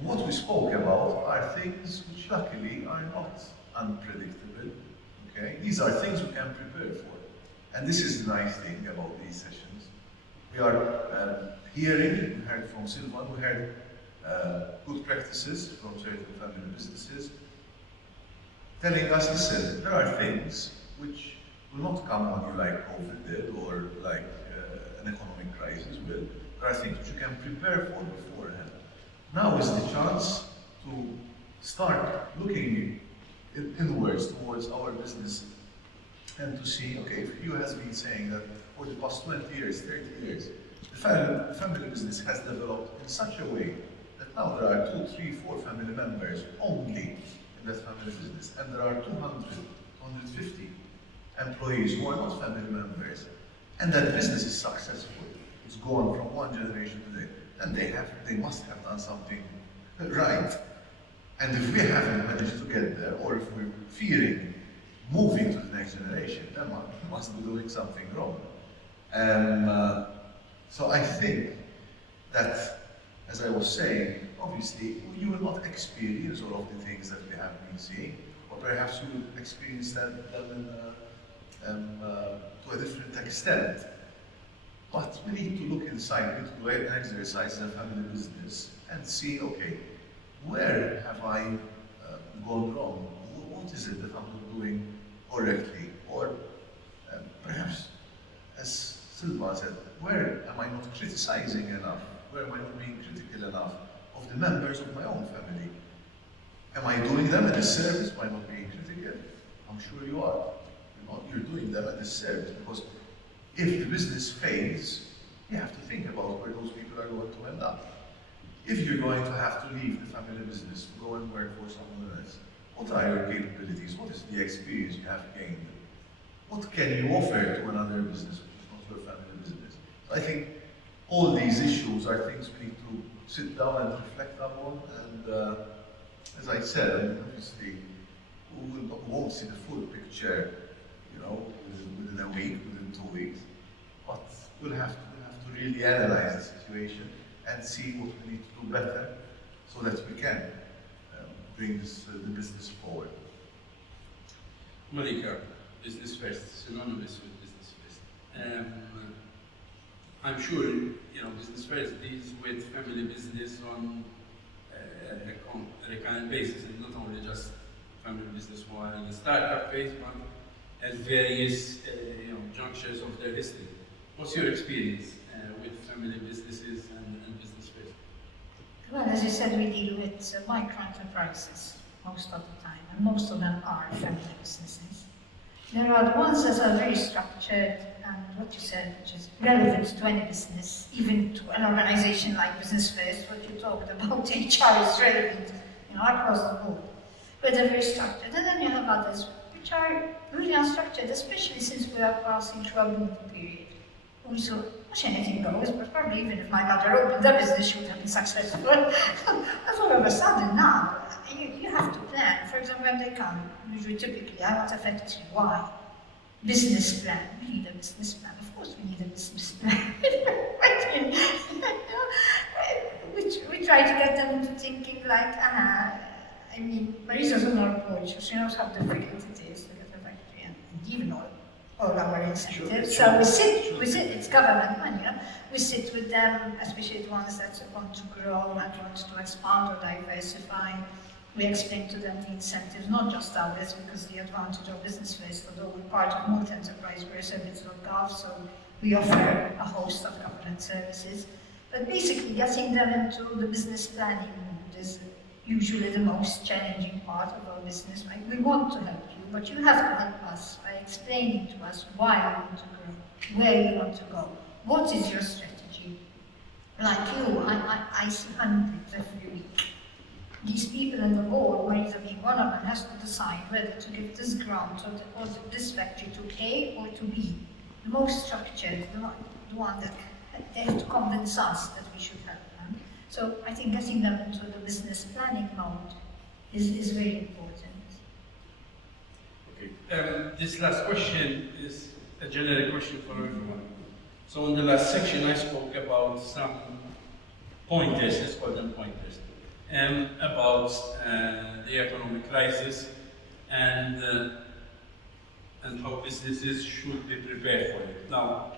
what we spoke about are things which luckily are not unpredictable. Okay? These are things we can prepare for. And this is the nice thing about these sessions. We are hearing, we heard from Silvan, we heard good practices from certain family businesses, telling us, listen, there are things which will not come on you like COVID did or like an economic crisis will. There are things which you can prepare for beforehand. Now is the chance to start looking inwards towards our business and to see, okay, if you has been saying that for the past 20 years, 30 years, the family business has developed in such a way that now there are 2, 3, 4 family members only in that family business, and there are 200, 250 employees who are not family members, and that business is successful. It's gone from one generation to the next, and they must have done something right. And if we haven't managed to get there, or if we're fearing moving to the next generation, then we must be doing something wrong. So I think that, as I was saying, obviously you will not experience all of the things that we have been seeing, or perhaps you will experience them to a different extent. But we need to look inside, we need to do an exercise in a family business and see, okay, where have I gone wrong? What is it that I'm not doing correctly? Or perhaps, as Silva said, where am I not criticizing enough? Where am I not being critical enough of the members of my own family? Am I doing them a disservice by not being critical? I'm sure you are. You're doing them a disservice, because if the business fails, you have to think about where those people are going to end up. If you're going to have to leave the family business to go and work for someone else, what are your capabilities? What is the experience you have gained? What can you offer to another business which is not your family business? So I think all these issues are things we need to sit down and reflect upon. And as I said, obviously, we won't see the full picture, you know, within a week, within 2 weeks. But we'll have to really analyze the situation and see what we need to do better so that we can bring the business forward. Malika, business first, synonymous with business first. I'm sure, you know, business first deals with family business on a recurrent basis, and not only just family business while in the startup phase, but at various junctures of their history. What's your experience with family businesses and business first? Well, as you said, we deal with micro enterprises most of the time, and most of them are family businesses. There are the ones that are very structured, and what you said, which is relevant to any business, even to an organization like Business First. What you talked about, HR is relevant, across the board. But they're very structured. And then you have others which are really unstructured, especially since we are passing through a boom period. Also, much anything goes, but probably even if my mother opened a business, she would have been successful. But all of a sudden now, you have to plan. plan. For example, when they come, usually typically, I want a factory. Why? Business plan. We need a business plan. Of course we need a business plan. we try to get them into thinking like, I mean, Marisa's on our porch, she knows how difficult it is to get a factory and even all our incentives. Sure, So we sure. sit, it's government money, you know? We sit with them, especially the ones that want to grow and want to expand or diversify. We explain to them the incentives, not just ours, because the advantage of Business First, although we're part of Multi Enterprise, we're a service.gov, so we offer a host of government services. But basically, getting them into the business planning mood is usually the most challenging part of our business. Right? We want to help you, but you have to help us by explaining to us why you want to grow, where you want to go, what is your strategy. Like you, I see hundreds every week. These people in the board, Marisa being one of them, has to decide whether to give this grant or this factory to A or to B. The most structured, the one that they have to convince us that we should help them. So I think getting them into the business planning mode is very important. Okay. This last question is a generic question for everyone. So in the last section, I spoke about some pointers, let's call them pointers, about the economic crisis and how businesses should be prepared for it. Now,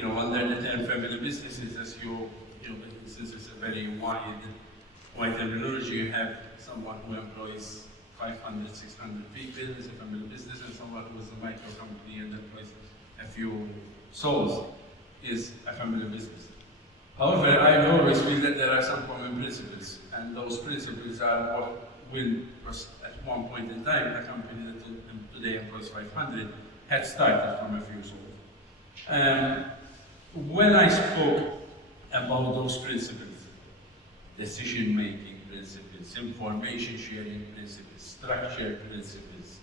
under the term family businesses, as business is a very wide terminology. You have someone who employs 500, 600 people is a family business, and someone who is a micro company and employs a few souls is a family business. However, I always feel that there are some common principles, and those principles are what will, because at one point in time, a company that today employs 500 had started from a few souls. When I spoke about those principles, decision-making principles, information sharing principles, structure principles,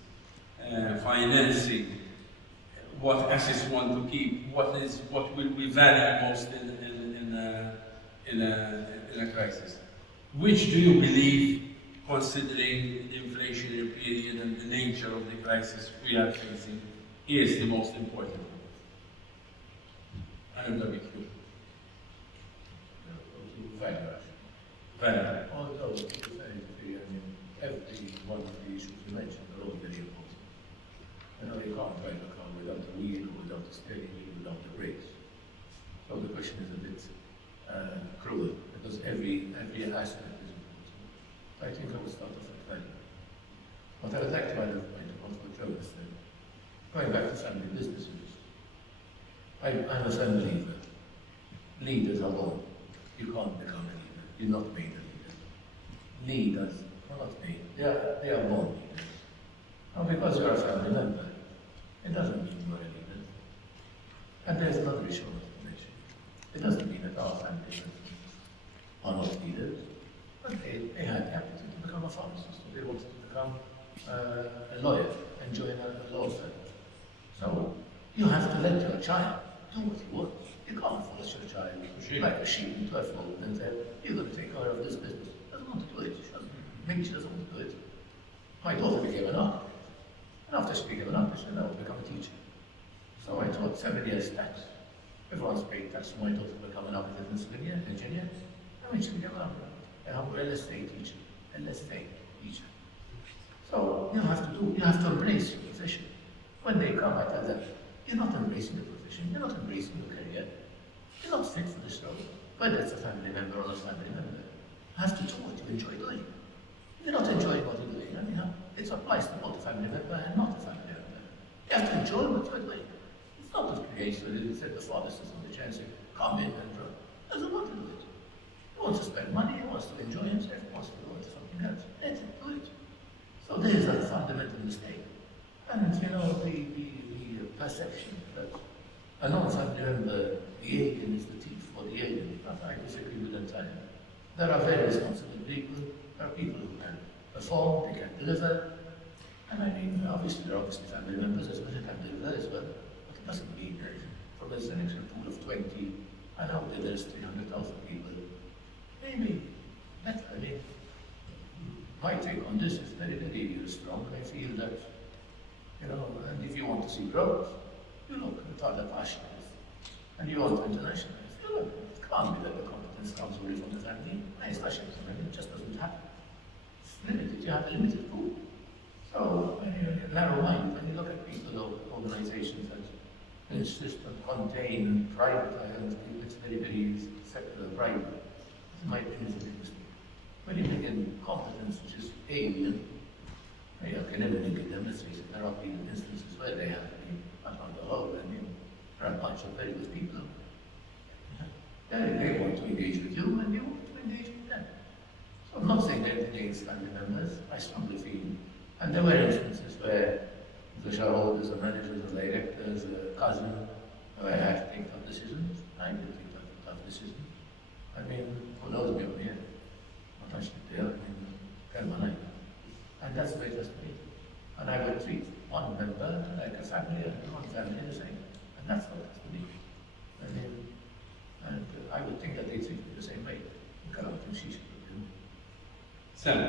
financing, what assets we want to keep, what will we value most in a crisis. Which do you believe, considering the inflationary period and the nature of the crisis we are facing, is the most important? And the big value. Although, every one of the issues you mentioned are all very important. You can't drive a car without the wheel, without the steering wheel, without the brakes. So the question is a bit cruel, because every aspect is important. I think I will start off at value. What I would like to add a point about what Joe was saying. Going back to family businesses, I'm a firm believer. Leaders are born. You can't become a leader. You're not made a leader. Leaders are not made. They are born leaders. And because you're a family member, it doesn't mean you're a leader. And there's another issue of information. It doesn't mean that our family members are not leaders, but they had the aptitude to become a pharmacist, or they wanted to become a lawyer and join a law firm. So you have to let your child do what he wants. You can't force your child like a sheep into a fold and say, you're going to take care of this business. She doesn't want to do it. Maybe she doesn't want to do it. My daughter became an architect. And after she became an architect, she now become a teacher. So I taught 7 years tax. Everyone's paid tax for my daughter to become an architect and civil engineer. And when she became an architect, and I'm an LSA teacher. So you have to embrace your profession. When they come, I tell them, you're not embracing the profession, you're not embracing the career. You're not fit for this job, whether it's a family member or not a family member. You have to do what you enjoy doing. If you're not enjoying what you're doing, it applies to both a family member and not a family member. You have to enjoy what you're doing. It's not the case where you said the father sits on the chair and says, come in and draw. He doesn't want to do it. He wants to spend money, he wants to enjoy himself, he wants to do something else. Let him do it. So there is a fundamental mistake. And the perception that a non-family member, the alien is the thief or the alien, I disagree with entirely. There are very responsible people, there are people who can perform, they can deliver. And obviously there are family members as well who can deliver as well. But it doesn't mean that from a selection pool of 20, and out there's 300,000 people. Maybe better. my take on this is very, very strong. I feel that, and if you want to see growth, you look at other pastures, and you want to internationalize. You look, it can't be that the competence comes only from the family. Especially it just doesn't happen. It's limited. You have a limited pool. So when you're narrow-minded, when you look at people or organizations that insist on contain and privatize, it's very, very secular private. In my opinion, it's a big mistake. When you bring in competence which is alien, you can eliminate them. Let's face it, there are been instances where they have been, not on the whole, and there are a bunch of very good people. They want to engage with you, and you want to engage with them. So I'm not saying they're against family members. I strongly feel. And there were instances where the shareholders, the managers, the directors, the cousin, where I had to take tough decisions. I did take tough decisions. I mean, who knows me over here? Not much detail, and that's the way it has to be. And I would treat one member like a family and one family the same. And that's how it has to be. I mean, and I would think that they treat me the same way. Sam.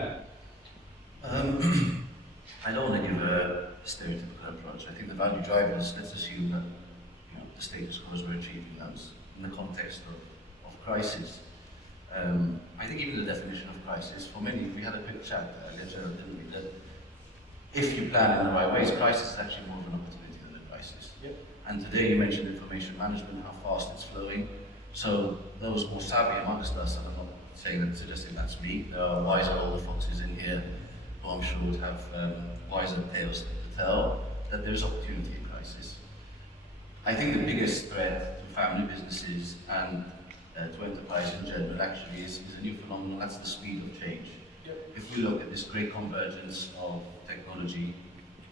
I don't want to give a stereotypical approach. I think the value drivers, let's assume that the status quo we're achieving those in the context of crisis. I think even the definition of crisis, for many, we had a quick chat earlier, Gerald, didn't we, that if you plan in the right ways, crisis is actually more of an opportunity than a crisis. Yep. And today you mentioned information management, how fast it's flowing. So those more savvy amongst us, and I'm not suggesting that's me, there are wiser older foxes in here who I'm sure would have wiser tales to tell, that there's opportunity in crisis. I think the biggest threat to family businesses and to enterprise in general actually is a new phenomenon, that's the speed of change. Yep. If we look at this great convergence of technology,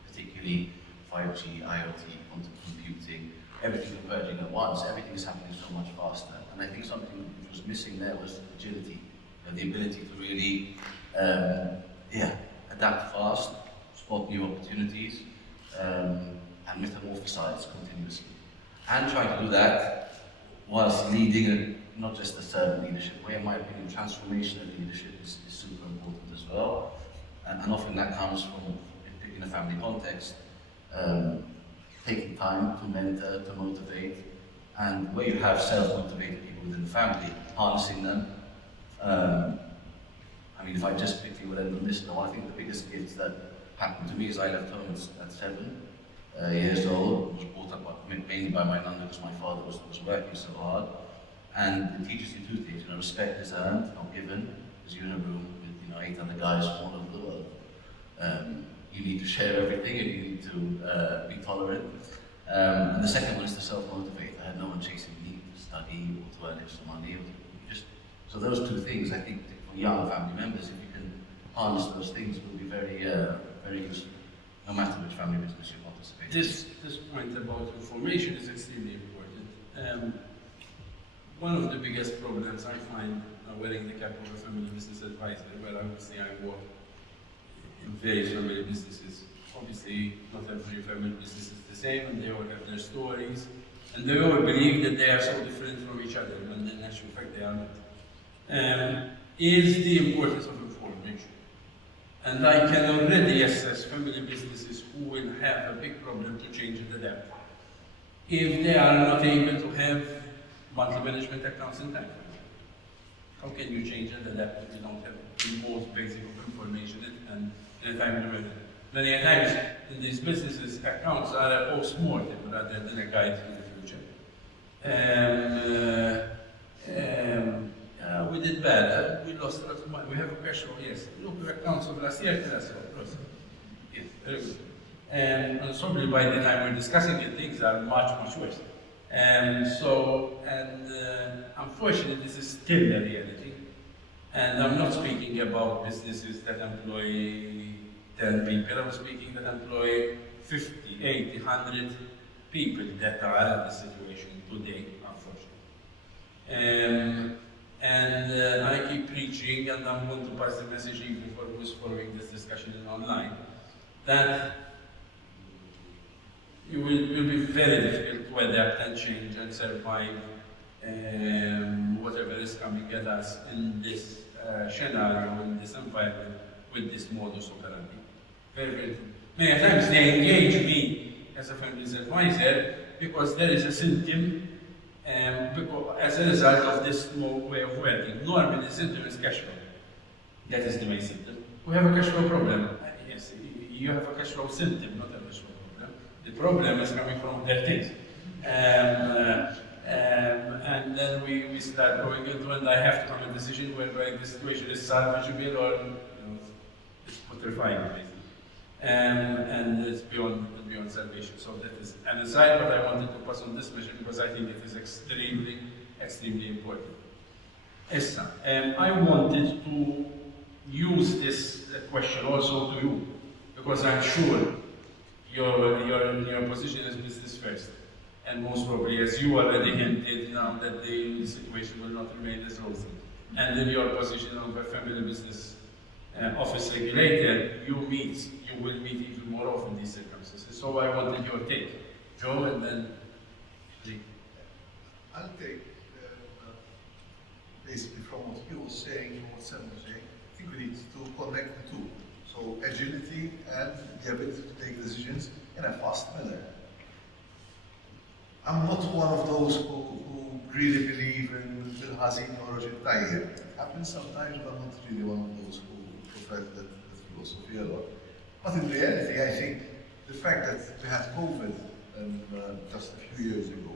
particularly 5G, IoT, quantum computing, everything converging at once, everything is happening so much faster. And I think something which was missing there was agility, the ability to really adapt fast, spot new opportunities, and metamorphosize continuously. And try to do that whilst leading not just a servant leadership way. In my opinion, transformational leadership is super important as well. And often that comes from, in a family context, taking time to mentor, to motivate, and where you have self-motivated people within the family, harnessing them. I mean, if I just quickly would end on this note, I think the biggest gifts that happened to me is I left home at 7 years old, was brought up mainly by my nan because my father was working so hard. And it teaches you two things, respect is earned, not given, because you're in a room with 8 other guys from all over the world. You need to share everything and you need to be tolerant. And the second one is to self-motivate. I had no one chasing me to study or to earn extra money. So those two things, I think, for young family members, if you can harness those things, will be very, very useful, no matter which family business you participate in. This point about information is extremely important. One of the biggest problems I find wearing the cap of a family business advisor, where obviously I work in various family businesses. Obviously, not every family business is the same, and they all have their stories, and they all believe that they are so different from each other, when in actual fact they are not. Is the importance of information. And I can already assess family businesses who will have a big problem to change and adapt. If they are not able to have monthly management accounts in time. How can you change and adapt if you don't have the most basic of information and in a timely manner? Many times in these businesses, accounts are a post-mortem rather than a guide to the future. We did bad, we lost a lot of money, we have a cash flow, yes. Look, your accounts of last year, tell us about it. Yes, very good. And probably by the time we're discussing it, things are much, much worse. Unfortunately, this is still the reality. And I'm not speaking about businesses that employ 10 people. I'm speaking that employ 50, 80, 100 people that are in this situation today, unfortunately. I keep preaching, and I'm going to pass the message even for who's following this discussion online, that it will be very difficult to adapt and change and survive whatever is coming at us in this scenario, in this environment, with this modus operandi. Very. Many times they engage me as a family's advisor because there is a symptom because as a result of this way of working. Normally the symptom is cash flow. That is the main symptom. We have a cash flow problem. Yes, you have a cash flow symptom, not a cash flow problem. The problem is coming from their things. And then we start going into, and I have to come to a decision whether the situation is salvageable or it's putrefying, basically. And it's beyond salvation. So that is an aside, but I wanted to pass on this mission because I think it is extremely important. Essa, I wanted to use this question also to you because I'm sure your position is business first. And most probably, as you already hinted now, that the situation will not remain as rosy. And in your position of a family business office regulator, you will meet even more often these circumstances. So I wanted your take, Joe, and then Lee. I'll take basically from what you were saying, what Sam was saying. I think we need to connect the two. So agility and the ability to take decisions in a fast manner. I'm not one of those who really believe in Bil-Hazin or Rajil. It happens sometimes, but I'm not really one of those who profess that philosophy a lot. But in reality, I think the fact that we had COVID just a few years ago,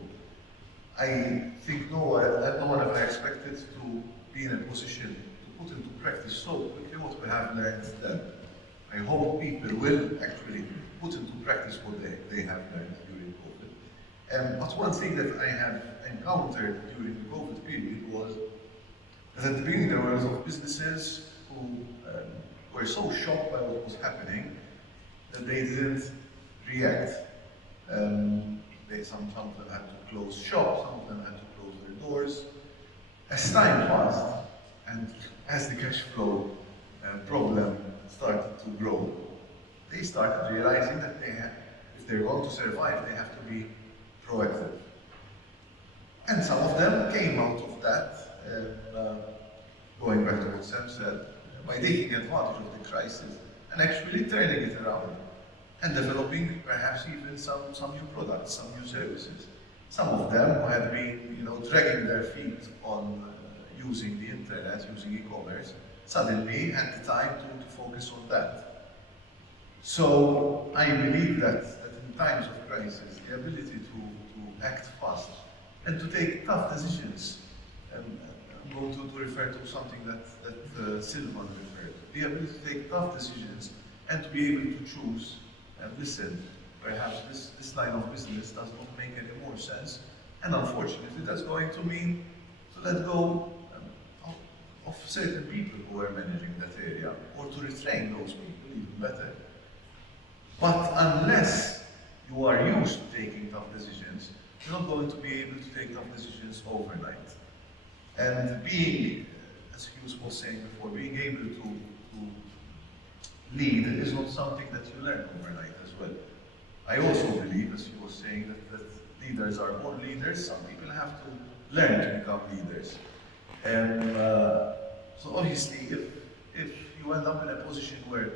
I think no one ever expected to be in a position to put into practice so quickly what we have learned then. I hope people will actually put into practice what they have learned during COVID. But one thing that I have encountered during the COVID period was that at the beginning there were a lot of businesses who were so shocked by what was happening that they didn't react. Some of them had to close shop, some of them had to close their doors. As time passed, and as the cash flow problem started to grow, they started realizing that if they're going to survive, they have to be proactive. And some of them came out of that, going back to what Sam said, by taking advantage of the crisis and actually turning it around and developing perhaps even some new products, some new services. Some of them who had been, dragging their feet on using the internet, using e-commerce, suddenly had the time to focus on that. So I believe that in times of crisis, the ability to act fast and to take tough decisions, and I'm going to refer to something that Silvan referred to, the ability to take tough decisions and to be able to choose and listen. Perhaps this line of business does not make any more sense, and unfortunately that's going to mean to let go of certain people who are managing that area, or to retrain those people even better. But unless you are used to taking tough decisions, you're not going to be able to take tough decisions overnight. And being, as Hughes was saying before, being able to lead is not something that you learn overnight as well. I also believe, as you were saying, that leaders are born leaders. Some people have to learn to become leaders. And so obviously, if you end up in a position where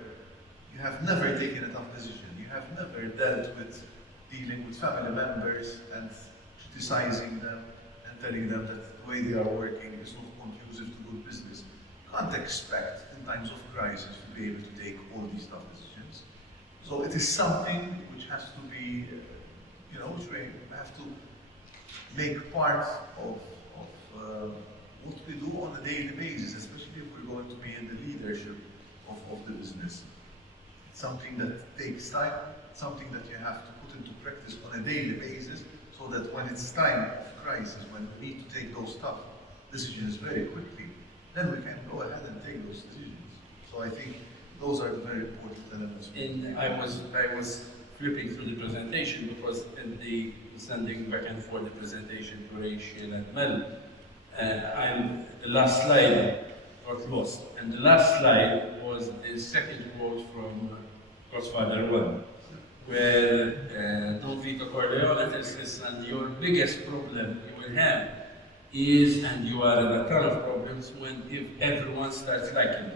you have never taken a tough decision, you have never dealt with dealing with family members and criticizing them and telling them that the way they are working is not conducive to good business, you can't expect in times of crisis to be able to take all these tough decisions. So it is something which has to be, which we have to make part of what we do on a daily basis, especially if we're going to be in the leadership of the business. It's something that takes time, something that you have to put into practice on a daily basis, so that when it's time of crisis, when we need to take those tough decisions very quickly, then we can go ahead and take those decisions. So I think those are the very important elements. I was flipping through the presentation because in the sending back and forth the presentation to Rachel and Mel, the last slide got lost. And the last slide was the second quote from Godfather 1, where Don Vito Corleone tells us, and your biggest problem you will have is, and you are in a ton of problems, if everyone starts liking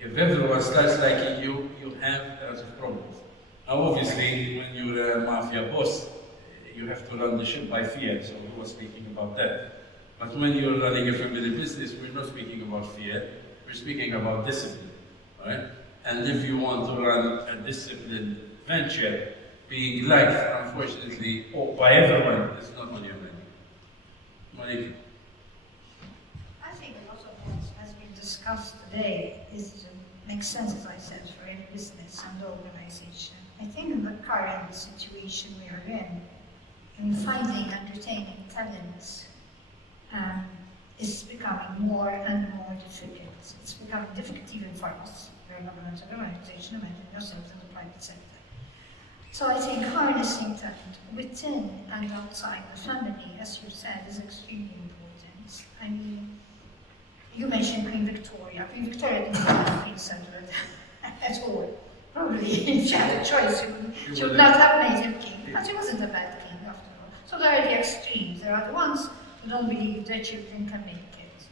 you. If everyone starts liking you, you have lots of problems. Now, obviously, when you're a mafia boss, you have to run the ship by fear, so we were speaking about that. But when you're running a family business, we're not speaking about fear, we're speaking about discipline, right? And if you want to run a disciplined venture, being liked, unfortunately, by everyone, is not on your menu. Monique? I think a lot of what has been discussed today makes sense, as I said, for any business and organization. I think in the current situation we are in finding and retaining talents is becoming more and more difficult. It's becoming difficult even for us. We're a governmental organization, imagine yourselves in the private sector. So I think harnessing talent within and outside the family, as you said, is extremely important. I mean, you mentioned Queen Victoria. Queen Victoria didn't have Queen Edward at all. Probably, if she had a choice, she would not have made him king. But he wasn't a bad king, after all. So there are the extremes. There are the ones who don't believe their children can make it,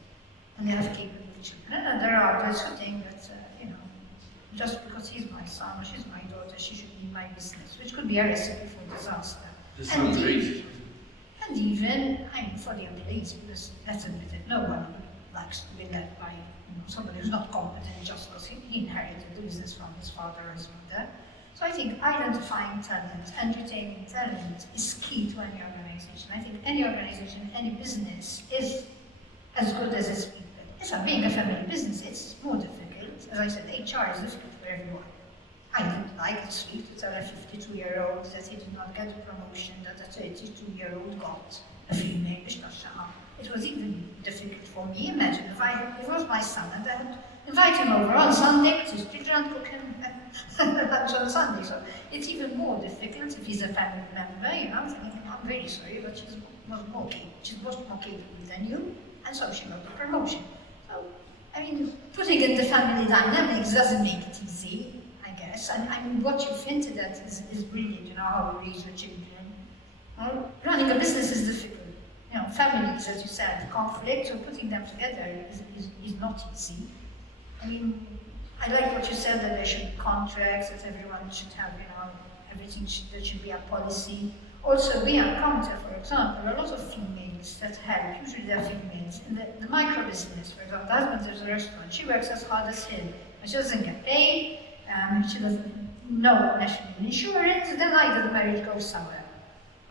and they have capable children. And there are others who think that, just because he's my son or she's my daughter, she should be my business, which could be a recipe for disaster. This sounds crazy. And even, for the employees, because let's admit it, no one likes to be led by somebody who's not competent just because he inherited the business from his father or his mother. So I think identifying talent and retaining talent is key to any organization. I think any organization, any business is as good as its people. Being a family business, it's more difficult. As I said, HR is difficult for everyone. I didn't like it, sweet to tell a 52-year-old that he did not get a promotion that a 32-year-old got, a female. It was even difficult for me. Imagine if it was my son and I had to invite him over on Sunday with his children, cook him lunch on Sunday. So it's even more difficult if he's a family member, thinking, I'm very sorry, but she's more capable than you, and so she got the promotion. So, putting in the family dynamics doesn't make it easy, I guess. And what you've hinted at is brilliant, how we raise your children. Running a business is difficult. Families, as you said, conflict, so putting them together is not easy. I like what you said, that there should be contracts, that everyone should have, there should be a policy. Also, we encounter, for example, a lot of females that help, usually they're females, in the micro business. For example, the husband has a restaurant, she works as hard as him, but she doesn't get paid, she doesn't know national insurance, then either the marriage goes somewhere.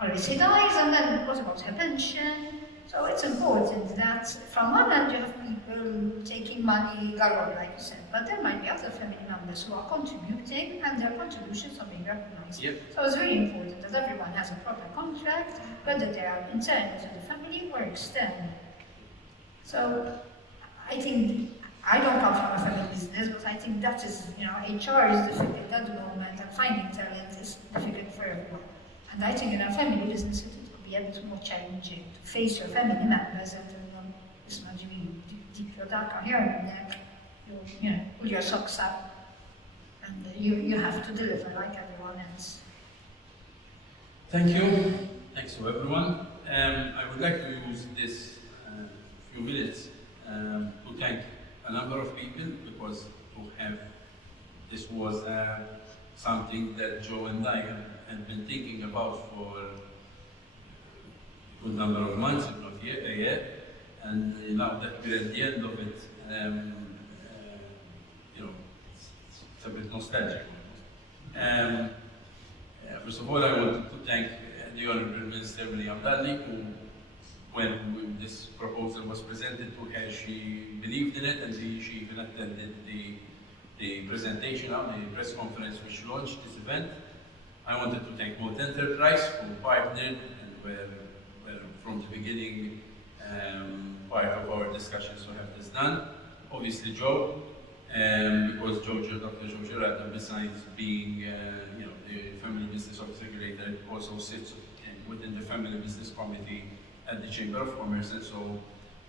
Or if he dies, and then what about her pension? So it's important that from one end you have people taking money, like you said, but there might be other family members who are contributing, and their contributions are being recognized. Yep. So it's very important that everyone has a proper contract, whether they are internal to the family or external. So I think, I don't come from a family business, but I think that is, HR is difficult at the moment, and finding talent is difficult for everyone. And I think in our family businesses, it could be a bit more challenging to face your family members and this much you deep your dark hair in there, pull your socks up, and you have to deliver like everyone else. Thank you. Thanks to everyone. I would like to use this few minutes to thank a number of people, because this was something that Joe and I had been thinking about for a good number of months, if not a year. And now that we're at the end of it, it's a bit nostalgic. First of all, I want to thank the Honourable Minister Maryam Dalli, who, when this proposal was presented to her, she believed in it, and she even attended the presentation, the press conference which launched this event. I wanted to thank Moat Enterprise, who partnered and were from the beginning part of our discussions to have this done. Obviously Joe, because Dr. Joe Gerardo, besides being the Family Business Office Regulator, also sits within the Family Business Committee at the Chamber of Commerce, and so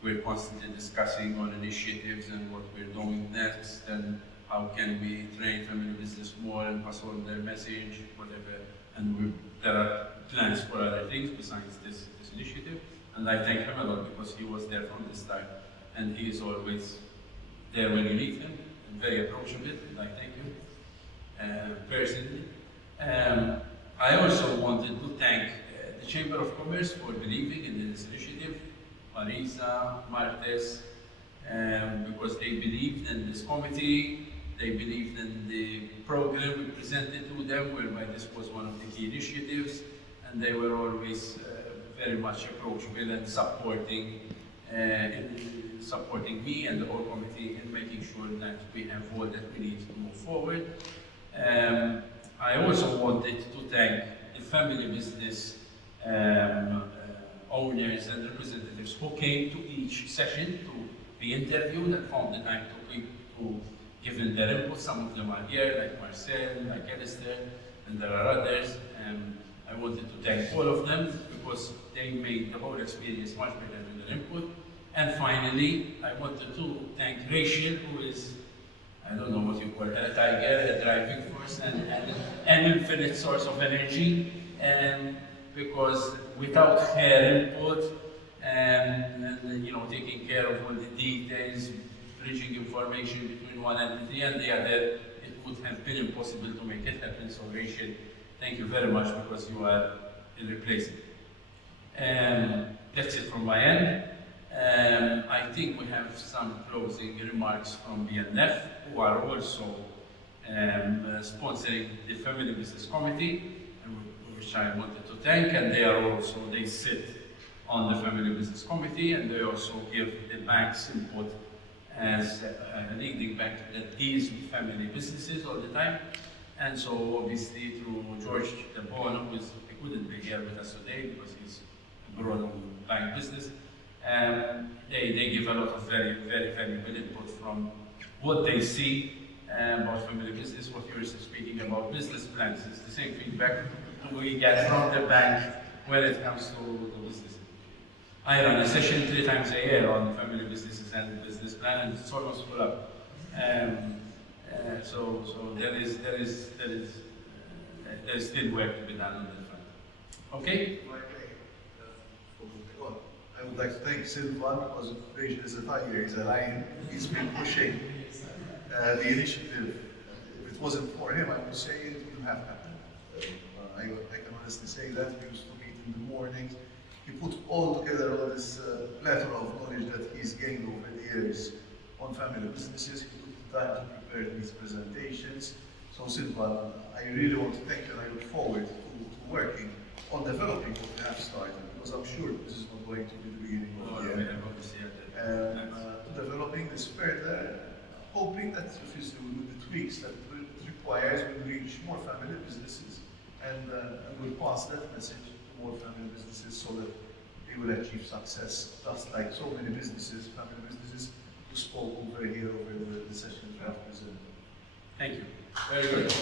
we're constantly discussing on initiatives and what we're doing next, and how can we train family business more and pass on their message, whatever. And there are plans for other things besides this initiative. And I thank him a lot, because he was there from the start, and he is always there when you need him, and very approachable, and I thank you personally. I also wanted to thank the Chamber of Commerce for believing in this initiative, Marisa, Martes, because they believed in this committee, they believed in the program we presented to them, whereby this was one of the key initiatives, and they were always very much approachable and supporting me and the whole committee in making sure that we have all that we need to move forward. I also wanted to thank the family business owners and representatives who came to each session to be interviewed and found the time to give in their input. Some of them are here, like Marcel, like Alistair, and there are others. I wanted to thank all of them because they made the whole experience much better with their input. And finally, I wanted to thank Rachel, who is, I don't know what you call her, a tiger, a driving force, and an infinite source of energy. Because without her input and taking care of all the details, bridging information between one entity and the other, it would have been impossible to make it happen. So Rachel, thank you very much because you are irreplaceable. That's it from my end. I think we have some closing remarks from BNF, who are also sponsoring the Family Business Committee, which I wanted to thank, and they sit on the Family Business Committee, and they also give the bank's input as a leading bank that deals with family businesses all the time. And so obviously through George DeBono, who couldn't be here with us today because he's abroad on bank business, they give a lot of very, very valuable input from what they see about family business, what you're speaking about business plans. It's the same feedback we get from the bank when it comes to the business. I run a session 3 times a year on family businesses and business plan, and it's almost full up. So there is still work to be done on that front. Okay? I would like to thank Silvan because Rachel is a tiger, he's a lion. He's been pushing the initiative. If it wasn't for him, I would say it wouldn't have happened. I can honestly say that. We used to meet in the mornings. He put all together all this plethora of knowledge that he's gained over the years on family businesses. He took the time to prepare these presentations. So Silvan, I really want to thank you, and I look forward to working on developing what we have started, because I'm sure this is not going to be the beginning of the year. Developing this further, hoping that obviously with the tweaks that it requires, we'll reach more family businesses and we'll pass that message to more family businesses so that they will achieve success, just like so many businesses, family businesses, who spoke over here over the sessions we have presented. Thank you. Very good.